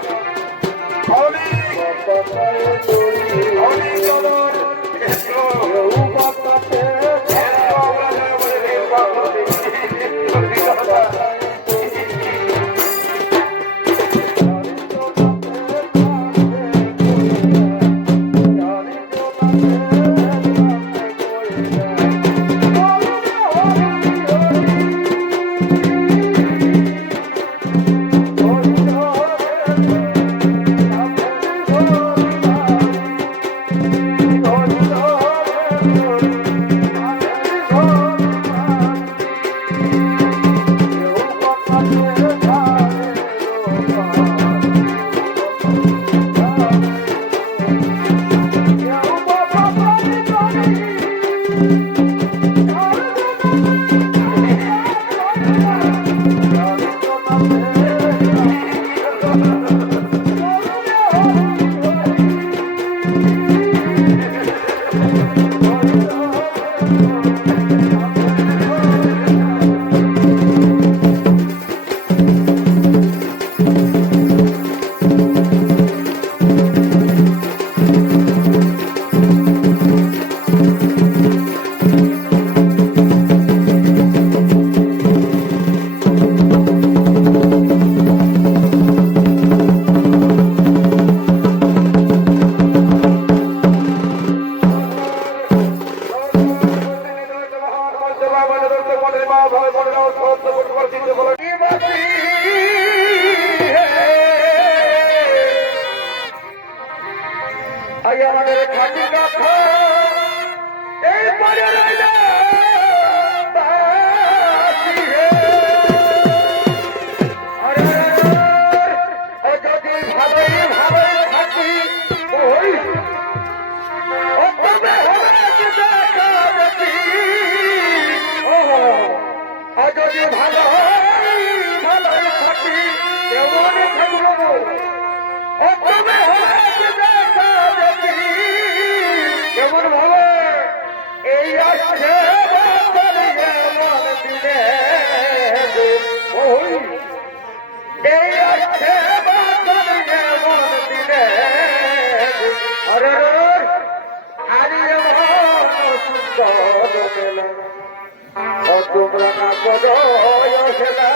আই আমাদের খাটি কথা এই পরে রইল বাকি রে। আরে ও যদি ভালোই ভালোই থাকি ওই ও তবে হবে কি দেখা দেখি ও যদি ভালোই ভালোই থাকি কেমন থাকবো ও তবে হবে কি দেখা দেখি কেমন ভাবে এই আসছে মন দিলে ওই এই আসছে মন দিলে আরে হারিয়ে মন সুন্দর মেলা ও তোমরা না করো খেলা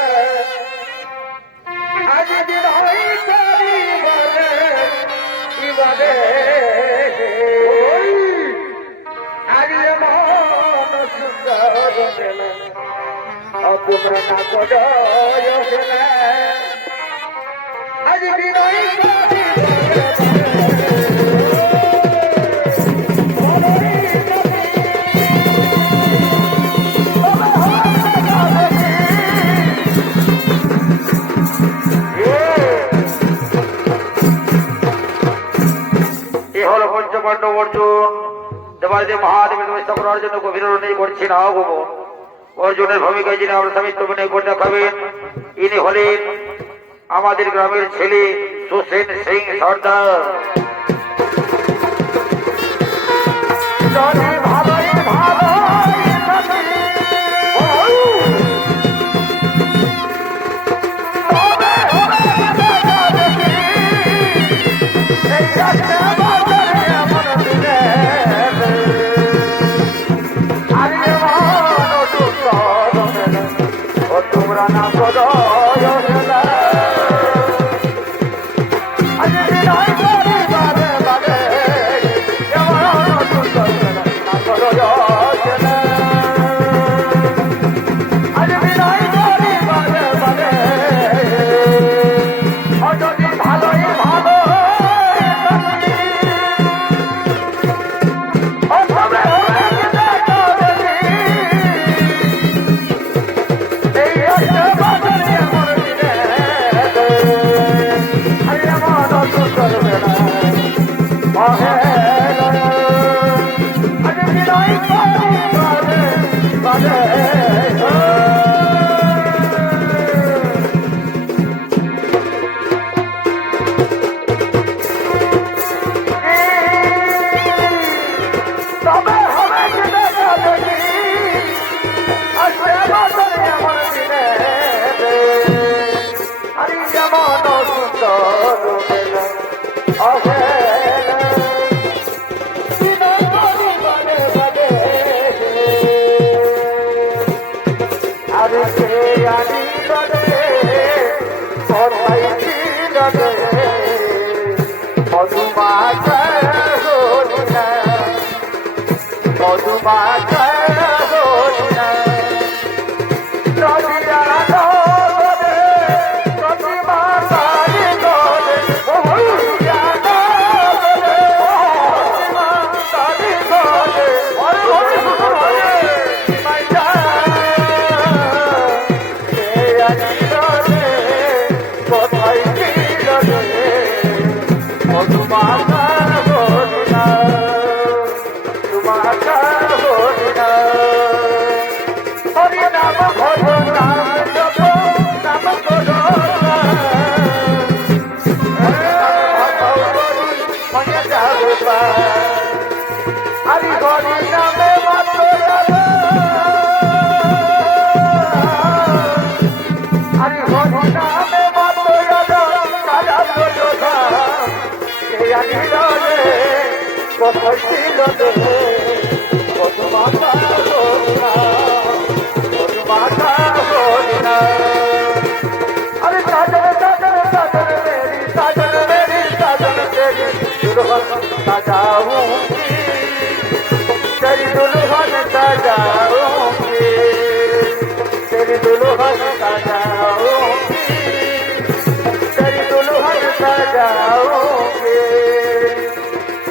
আজ দিন হয় ইবাদে হারিয়ে মন সুন্দর মেলা ও তোমরা না করো খেলা আজ দিন হয় পঞ্চপাণ্ডব অর্জুন দেবাদেব মহাদেবের ব্যবস্থা করার জন্য গভীর অনুযায়ী করছি না ভগবান অর্জুনের ভূমিকায় যিনি আমরা স্বামী তরুণে করে দেখাবেন ইনি হলেন আমাদের গ্রামের ছেলে সুসেন সিং সর্দার।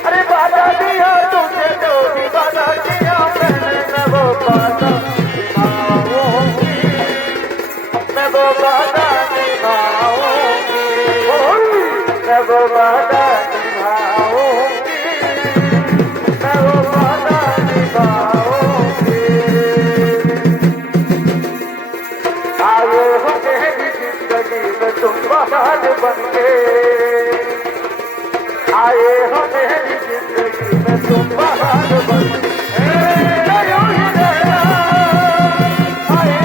अरे हो मेरी जिंदगी में तुम बहार बन के यूं ही रहना आए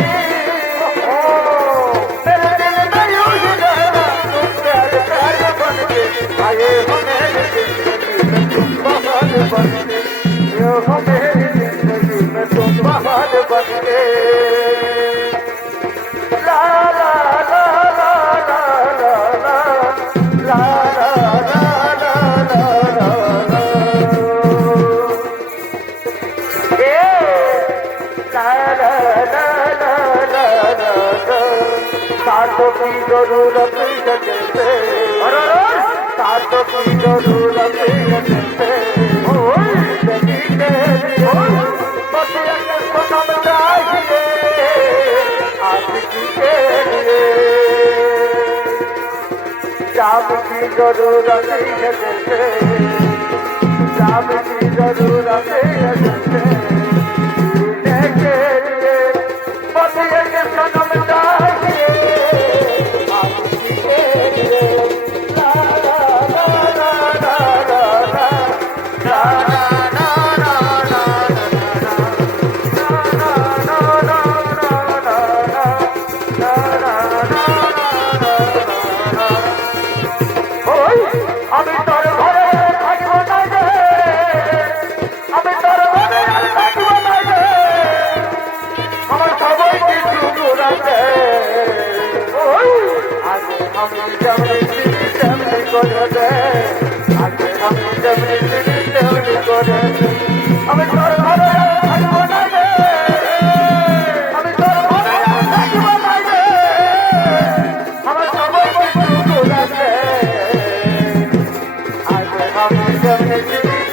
मेरे दिल में यूं ही रहना तुम प्यार प्यार बन के आए हो मेरी जिंदगी में तुम बहार बन के यूं हो मेरी जिंदगी में तुम बहार बन के ला ला ला ला ला ला ला ला साथों की जरूरत जैसे साथों की जरूरत जैसे जिंदगी के बस एक सनम चाहिए आशिकी के लिए जाम की जरूरत जैसे जाम की जरूरत जैसे जीने के लिए बस एक सनम चाहिए आशिकी के लिए ला ला ला ला ला ला ला ला ला ला আমি তোর ঘরে থাকবো না রে আমি তোর ঘরে থাকবো না রে আমার সবাই কিছু ঘুরাতে আগে আমি যেমনি তেমনি করে দে আগে আমি যেমনি তেমনি করে দে আমি তোর ঘরে থাকবো না রে আমি তোর ঘরে থাকবো না রে আমার সবাই কিছু ঘুরাতে আগে আমি যেমনি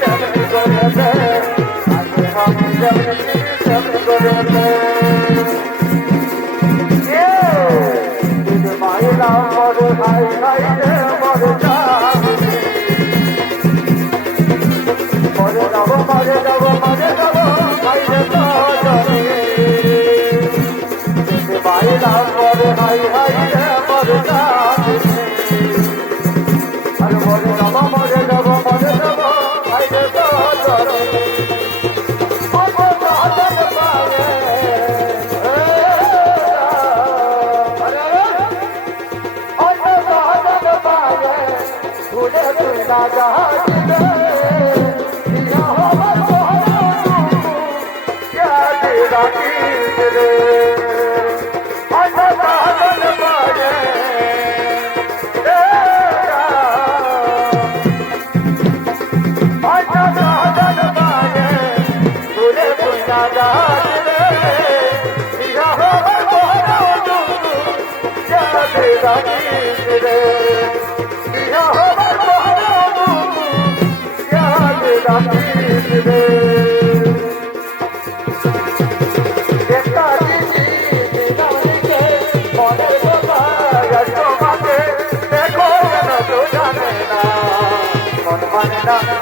তেমনি করে দে আগে আমি যেমনি তেমনি করে দে মাইলা মর হাই হাই রে মর যাবি মরে যাব মরে যাব মরে যাব হাই রে তো যাবি মাইলা মর হাই হাই রে মর যাবি আর মরে যাব মরে যাব মরে যাব হাই রে তো যাবি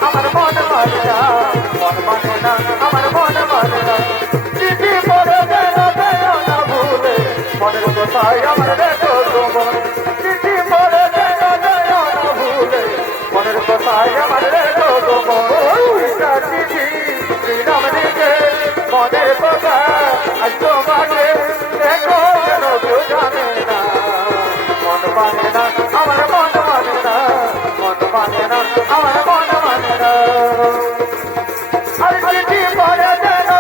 আমার মন মানে না মন মানে না আমার মন মানে না চিঠি পড়ে দেয় না ভুলে মনের কোথায় আমার রেখো তোমার চিঠি পড়ে দেয় না ভুলে মনের কোথায় আমার রেখো তোমার চিঠি শ্রীরাম দিকে মনের কোথায় আজ তোমাকে দেখো কেন কেউ জানে না মন মানে না আমার মন মানে না মন মানে না আমার মন মানে না আর চিঠি পড়ে দেয় না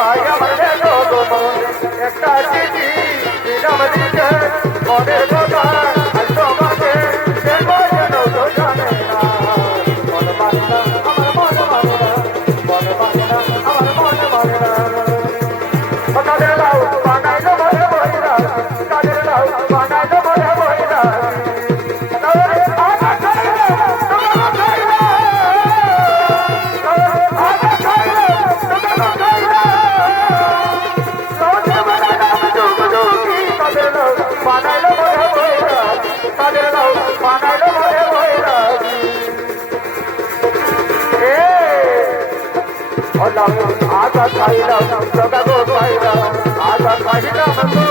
কোথায় আমার দেখো তোমার একটা চিঠি দিলাম দিতে মনের কথা আর তোমাকে দেখো যেন তো জানে না মন মানে না আমার মন মানে না মন মানে না আমার মন মানে না কাদের লাউ বানাইলো মনে বইরা কাদের লাউ বানাইলো মনে বইরা आजा खाइलाम सदा गो खाइलाम आजा खाइलाम तो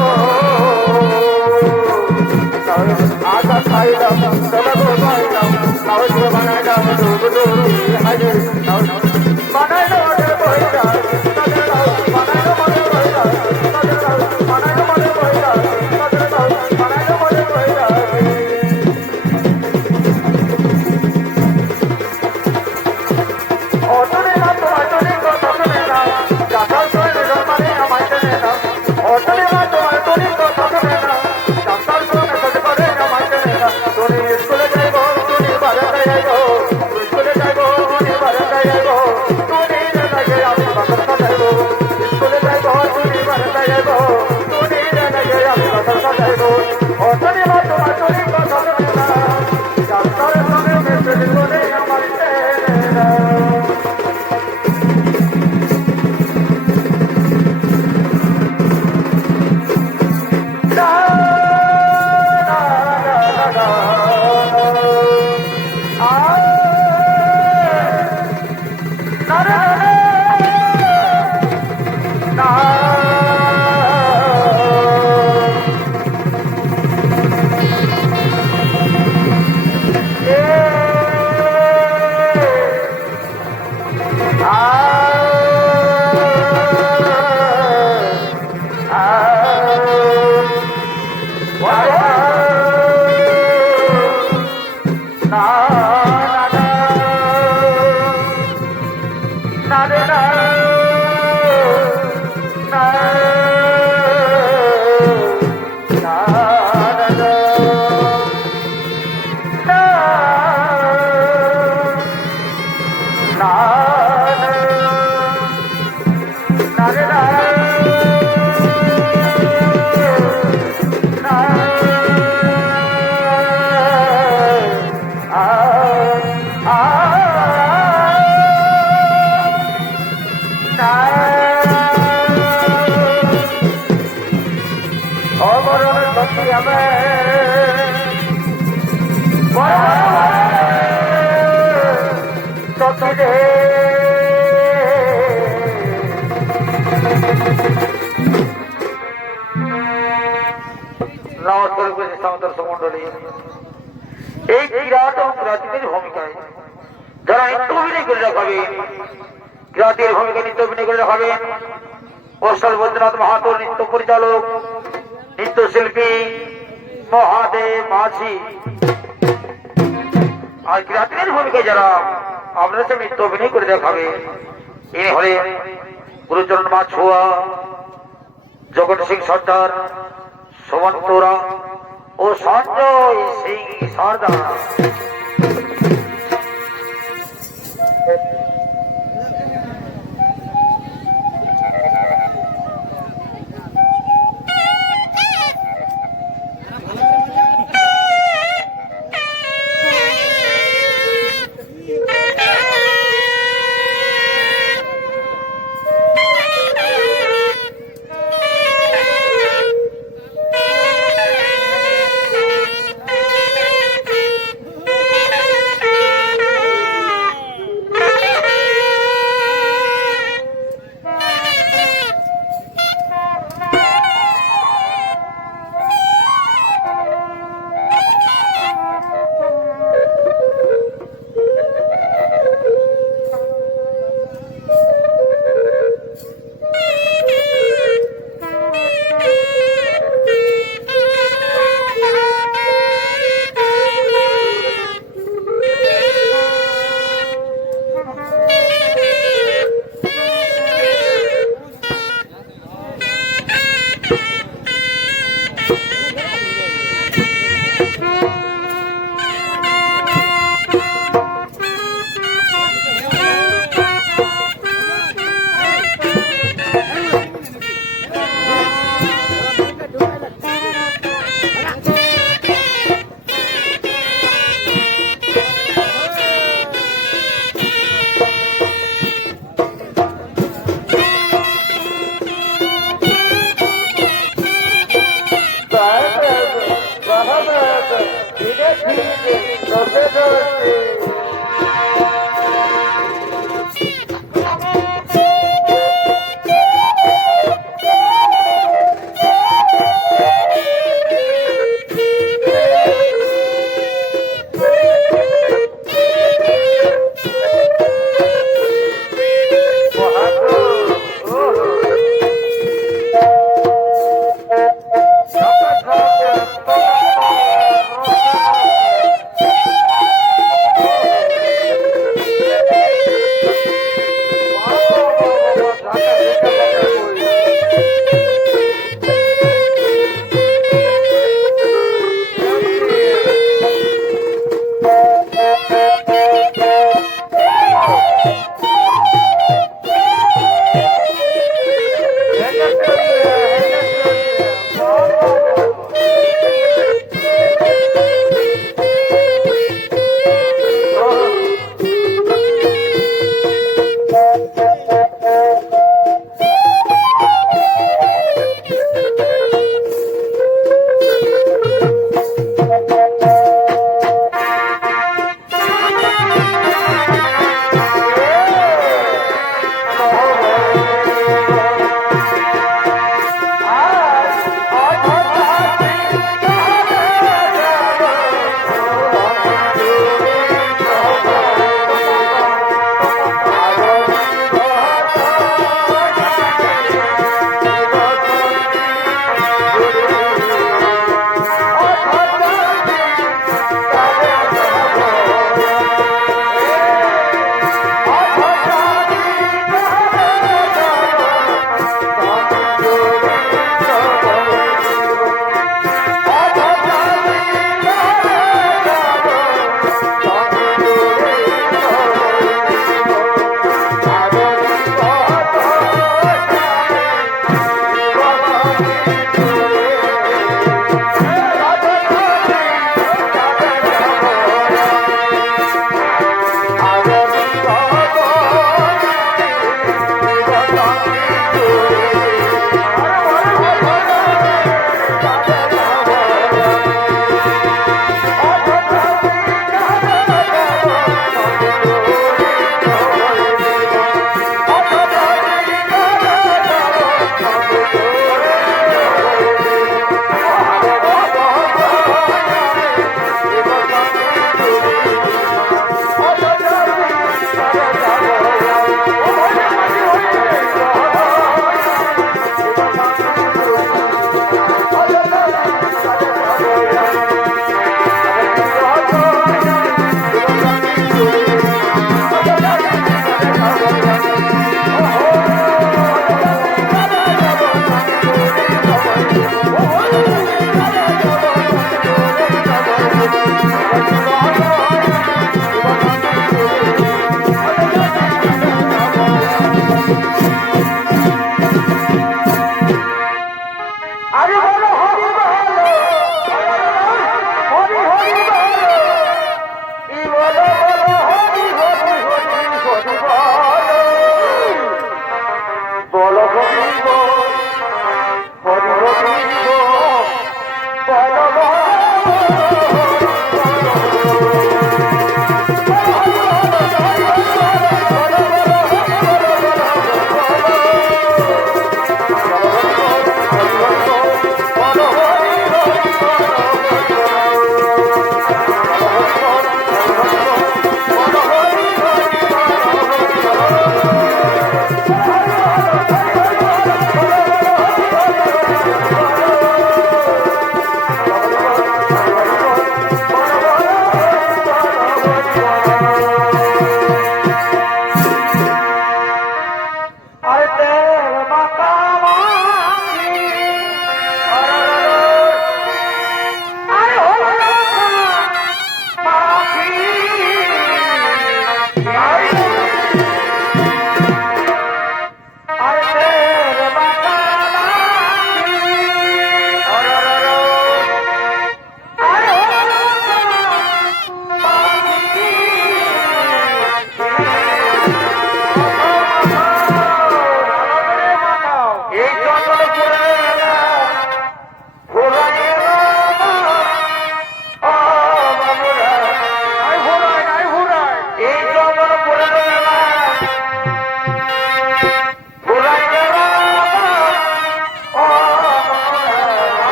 आजा खाइलाम सदा गो खाइलाम नाउज बनाइलाम डूब डूब हाय नाउज बनाइलो रे बोइला सदा बनाइलो मने बोइला सदा बनाइलो मने बोइला सदा बनाइलो मने बोइला ओटने ना तो ओटने को तसने ना जाता सोने रमाने हमारे ना ओटने ना तो ओटने को तसने ना जाता सोने सजपरे हमारे ना तोनी स्कूल जाइबो तोनी बाजार जाइबो स्कूल जाइबो तोनी बाजार जाइबो तोनी ने लगे आमी बाजार जाइबो स्कूल जाइबो तोनी बाजार जाइबो तोनी ने लगे आमी बाजार जाइबो ओटने ना तो ओटने को तसने ना जाता सोने में सजपरे हमारे ना এই কিরাত ও কিরাতিদের ভূমিকায় যারা নৃত্য অভিনয় করে দেখাবেন কিরাতের ভূমিকা নৃত্য অভিনয় করে দেখাবেন ওস্তাদ বৈদ্যনাথ মাহাতোর নৃত্য পরিচালক নৃত্যশিল্পী মহাদেব মাঝি আর কিরাতের ভূমিকায় যারা আপনার সাথে নৃত্য অভিনয় করে দেখাবেন ইনি হলেন গুরুচরণ মাছুয়া জগৎ সিং সর্দার সুমন্তরা ও সঞ্জয় সিং সর্দার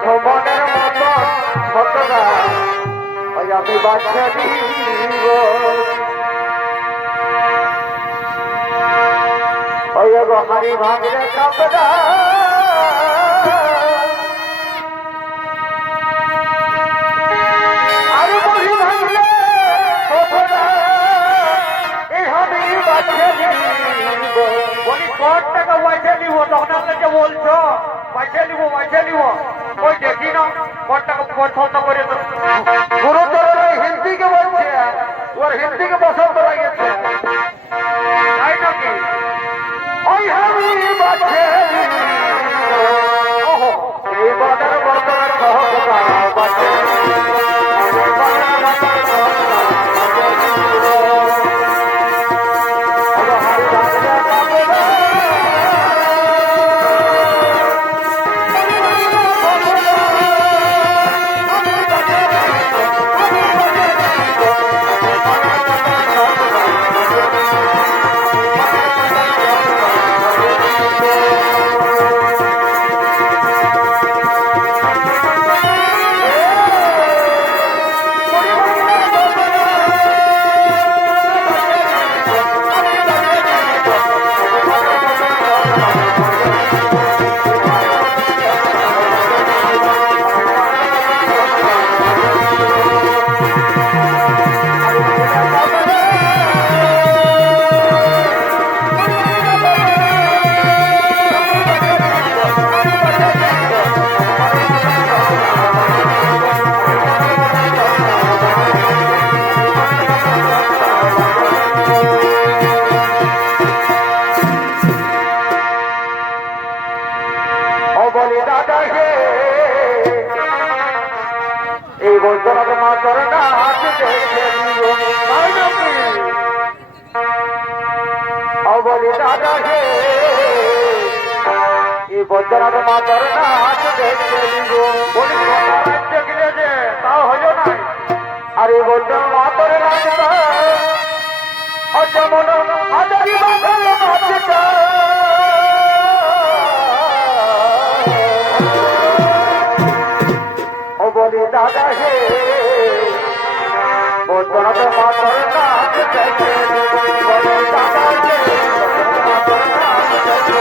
দেখো মনের মতো ছোটরা ওই আমি বাচ্চা দিব ওই গো হারি ভাঙরে কাপড়া আরে বহি ভাঙলে ছোটরা এই আমি বাচ্চা দিব বলি কত টাকা পয়সা নিব তখন আপনাকে বলছো পয়সা নিব ওই দেখি না কত টাকা পছন্দ করে তো গুরুতর হিন্দিকে বলছে ওর হিন্দিকে পছন্দ লাগেছে তাই নাকি ওই আমি বাচ্চা ওহো এই বাজার বর্তমান সহজা বাচ্চা এই বৈদ্যনাথ মাতার নাচ দেখে অবলি দাদা হে এই বৈদ্যনাথ মাতার নাচ দেখে বলি রাজ্য গিলে যে তাও হইল নাই আর এই বৈদ্যনাথ মাতার নাচ যেমন হাজারি বাংলা নাচটা বলি দাদা হে বৈদ্যনাথ মাতার নাচ দেখে বলি দাদা হে মাতার নাচ দেখে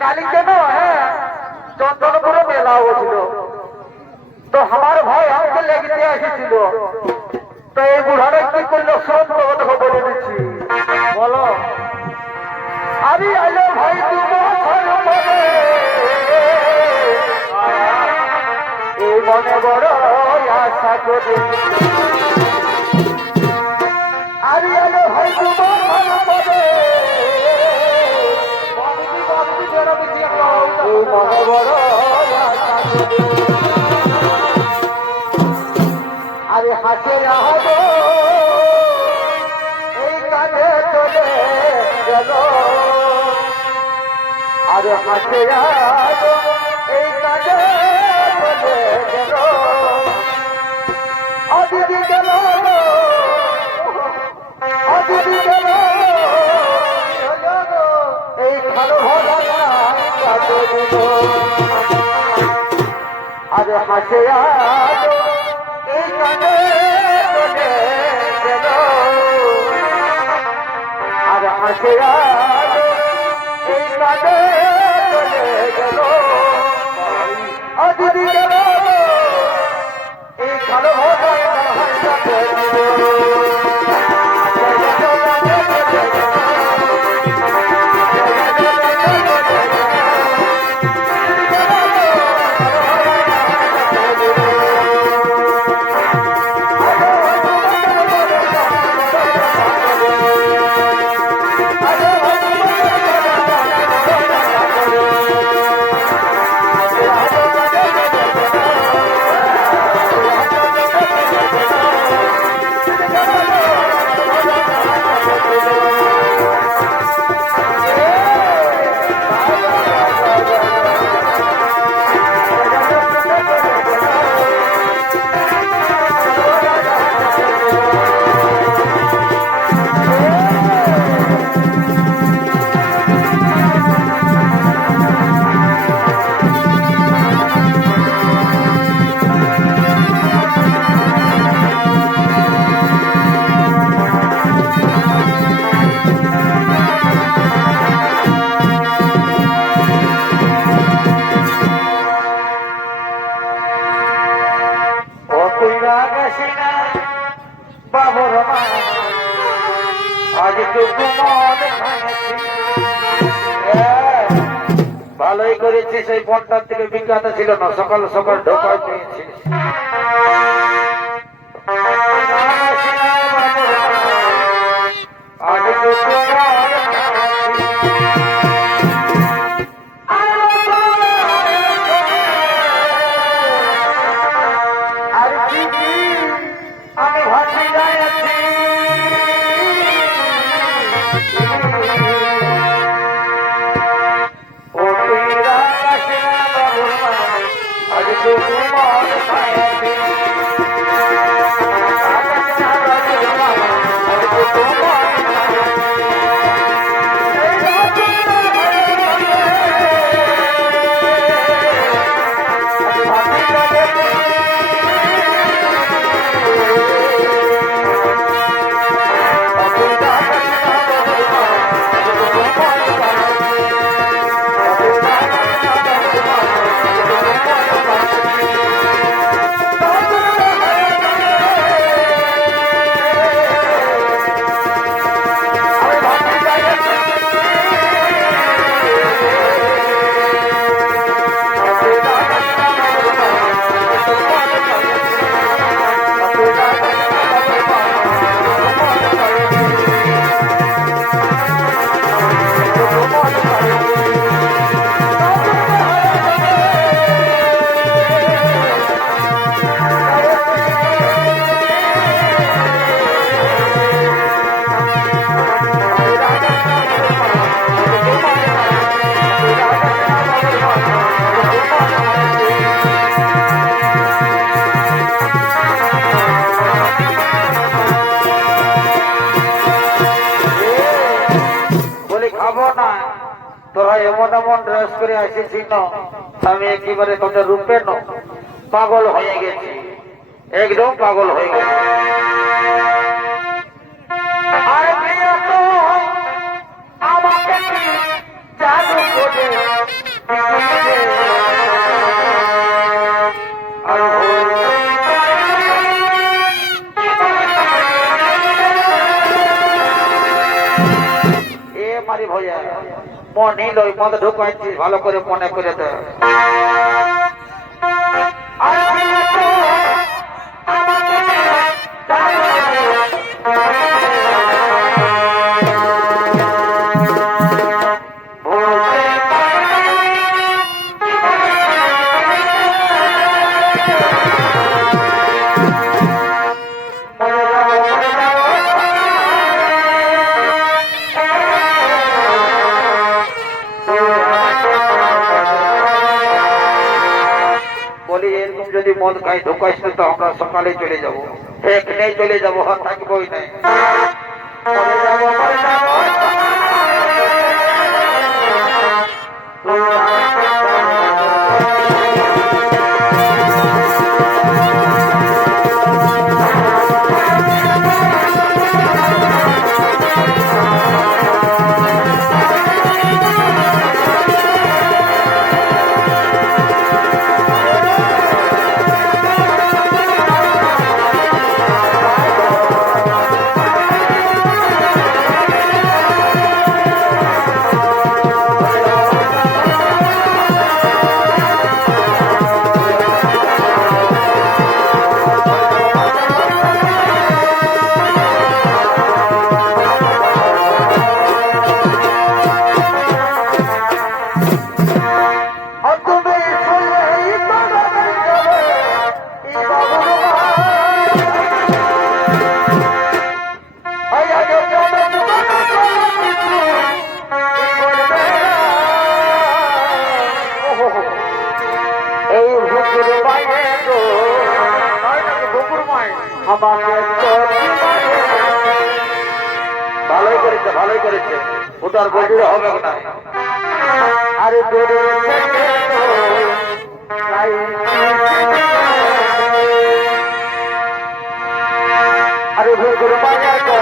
কালীকে না হ্যাঁ চন্দনপুরে মেলা হয়েছিল তো আমার ভাই আমাকে লেগতে এসেছিল তো এই বুড়ারা কি করলো সব কথা বলে দিচ্ছি বলো আমি আলো ভাই এই মনে বড় আশা করি আমি আলো ভাই মনে বড় আরে হাসে রাহব এই কানে চলে গেল আরে হাসে রাহব এই কানে চলে গেল অদিদি গেল অদিদি গেল এই ভালো ভালো আর আর হাসে আলো এই কানে চলে গেল আর হাসে আলো এই কানে চলে গেল আজ গেল এই কালো ভালোই করেছি সেই ফোনটার থেকে বিজ্ঞাত ছিল না সকাল সকাল ঢোকায় পেয়েছি আমি ভাসি যাচ্ছি তোরা এমন এমন ড্রেস করে আসেছি না আমি একেবারে তোদের রূপে ন পাগল হয়ে গেছি একদম পাগল হয়ে গেছি আমাকে জাদু করে মারি ভয়া মনে লই মদ ঢুকাইছিস ভালো করে মনে করে দে যদি মদ খাই ঢুকাইস তো আমরা সকালে চলে যাবো এখানে চলে যাবো থাকবোই নাই বাইরে গো তাই নাকি বকুর মাই আমাকে চোখে বাইরে ভালোই করেছে ভালোই করেছে ও তো আর বলতে হবে না আরে দূরে থেকে তো নাই আরে ভুল বাইরে গো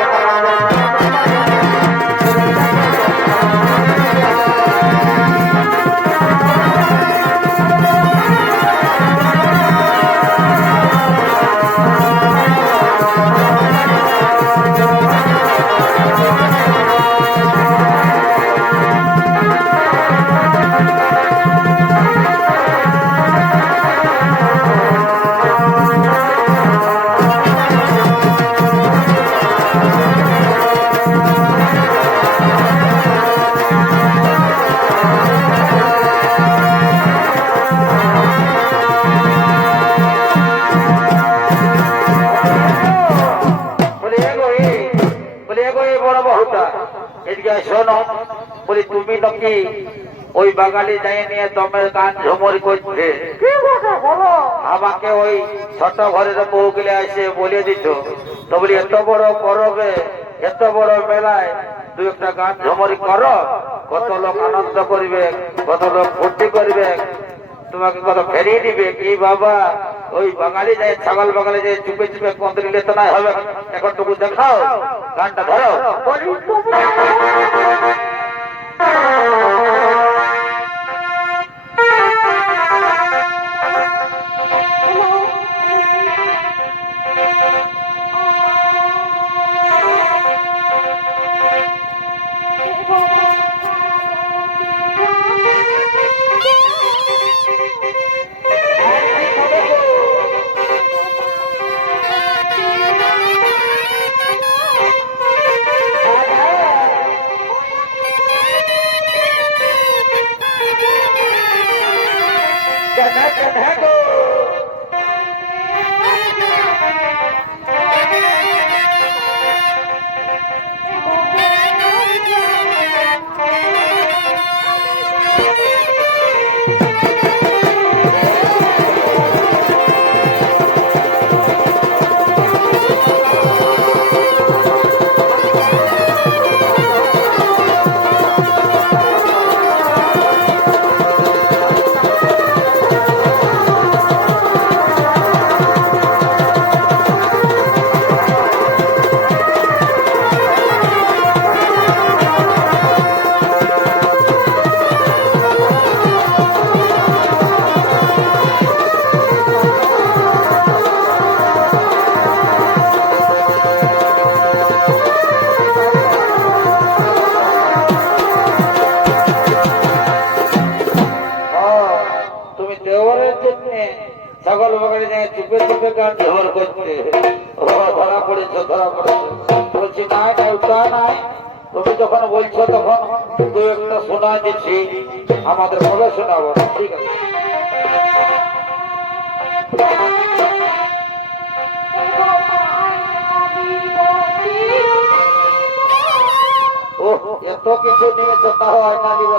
শোনো বলি তুমি নাকি ওই বাঙালি যাই নিয়ে দমের গান ঝুমুর করছে বলো আমাকে ওই ছোট ঘরের বউ গেলে এসে বলে দিত তো বলি এত বড় পরবে এত বড় মেলায় তুই একটা গান ঝুমুরি করো কত লোক আনন্দ করবে কত লোক ফুর্তি করবে তোমাকে কত ফেরিয়ে দিবে কি বাবা ওই বাঙালি যায় ছাগল বাঙালি যায় চুপে চুপে কত নিলে তো না হবে এখন টুকু দেখাও গানটা ধরো ছাগল বাগানে যায় চুপে চুপে গান ঝোর করছে ধরা পড়েছ ধরা পড়েছ বলছি নাই নাই ওটা নাই তুমি যখন বলছো তখন দু একটা শোনা দিচ্ছি আমাদের বলে শোনাবো ঠিক আছে ও এত কিছু নিয়েছে তাও আয়না দিব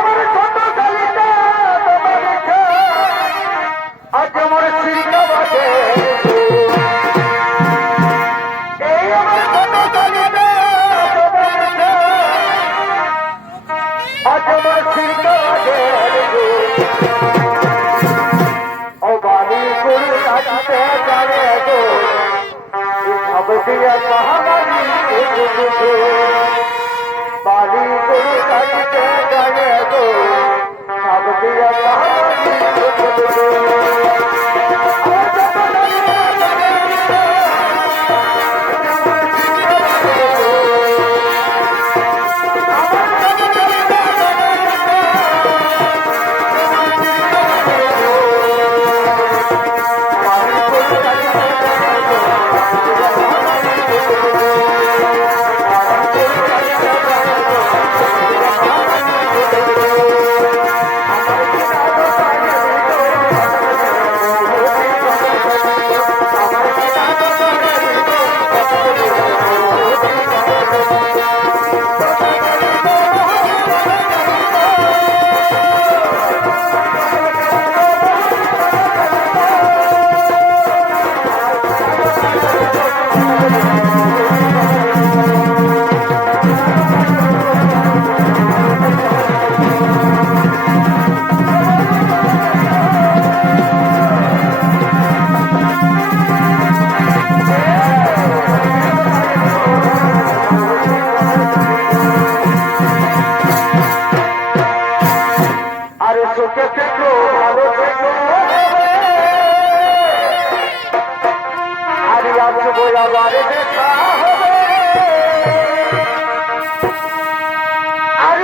আমার ছোট দিয়া পাহাড়ি বালি গরু কাটিতে যায় গো সব দিয়া পাহাড়ি সুখে থেকো ভালো থেকো আর আসবো আবার দেখা হবে আর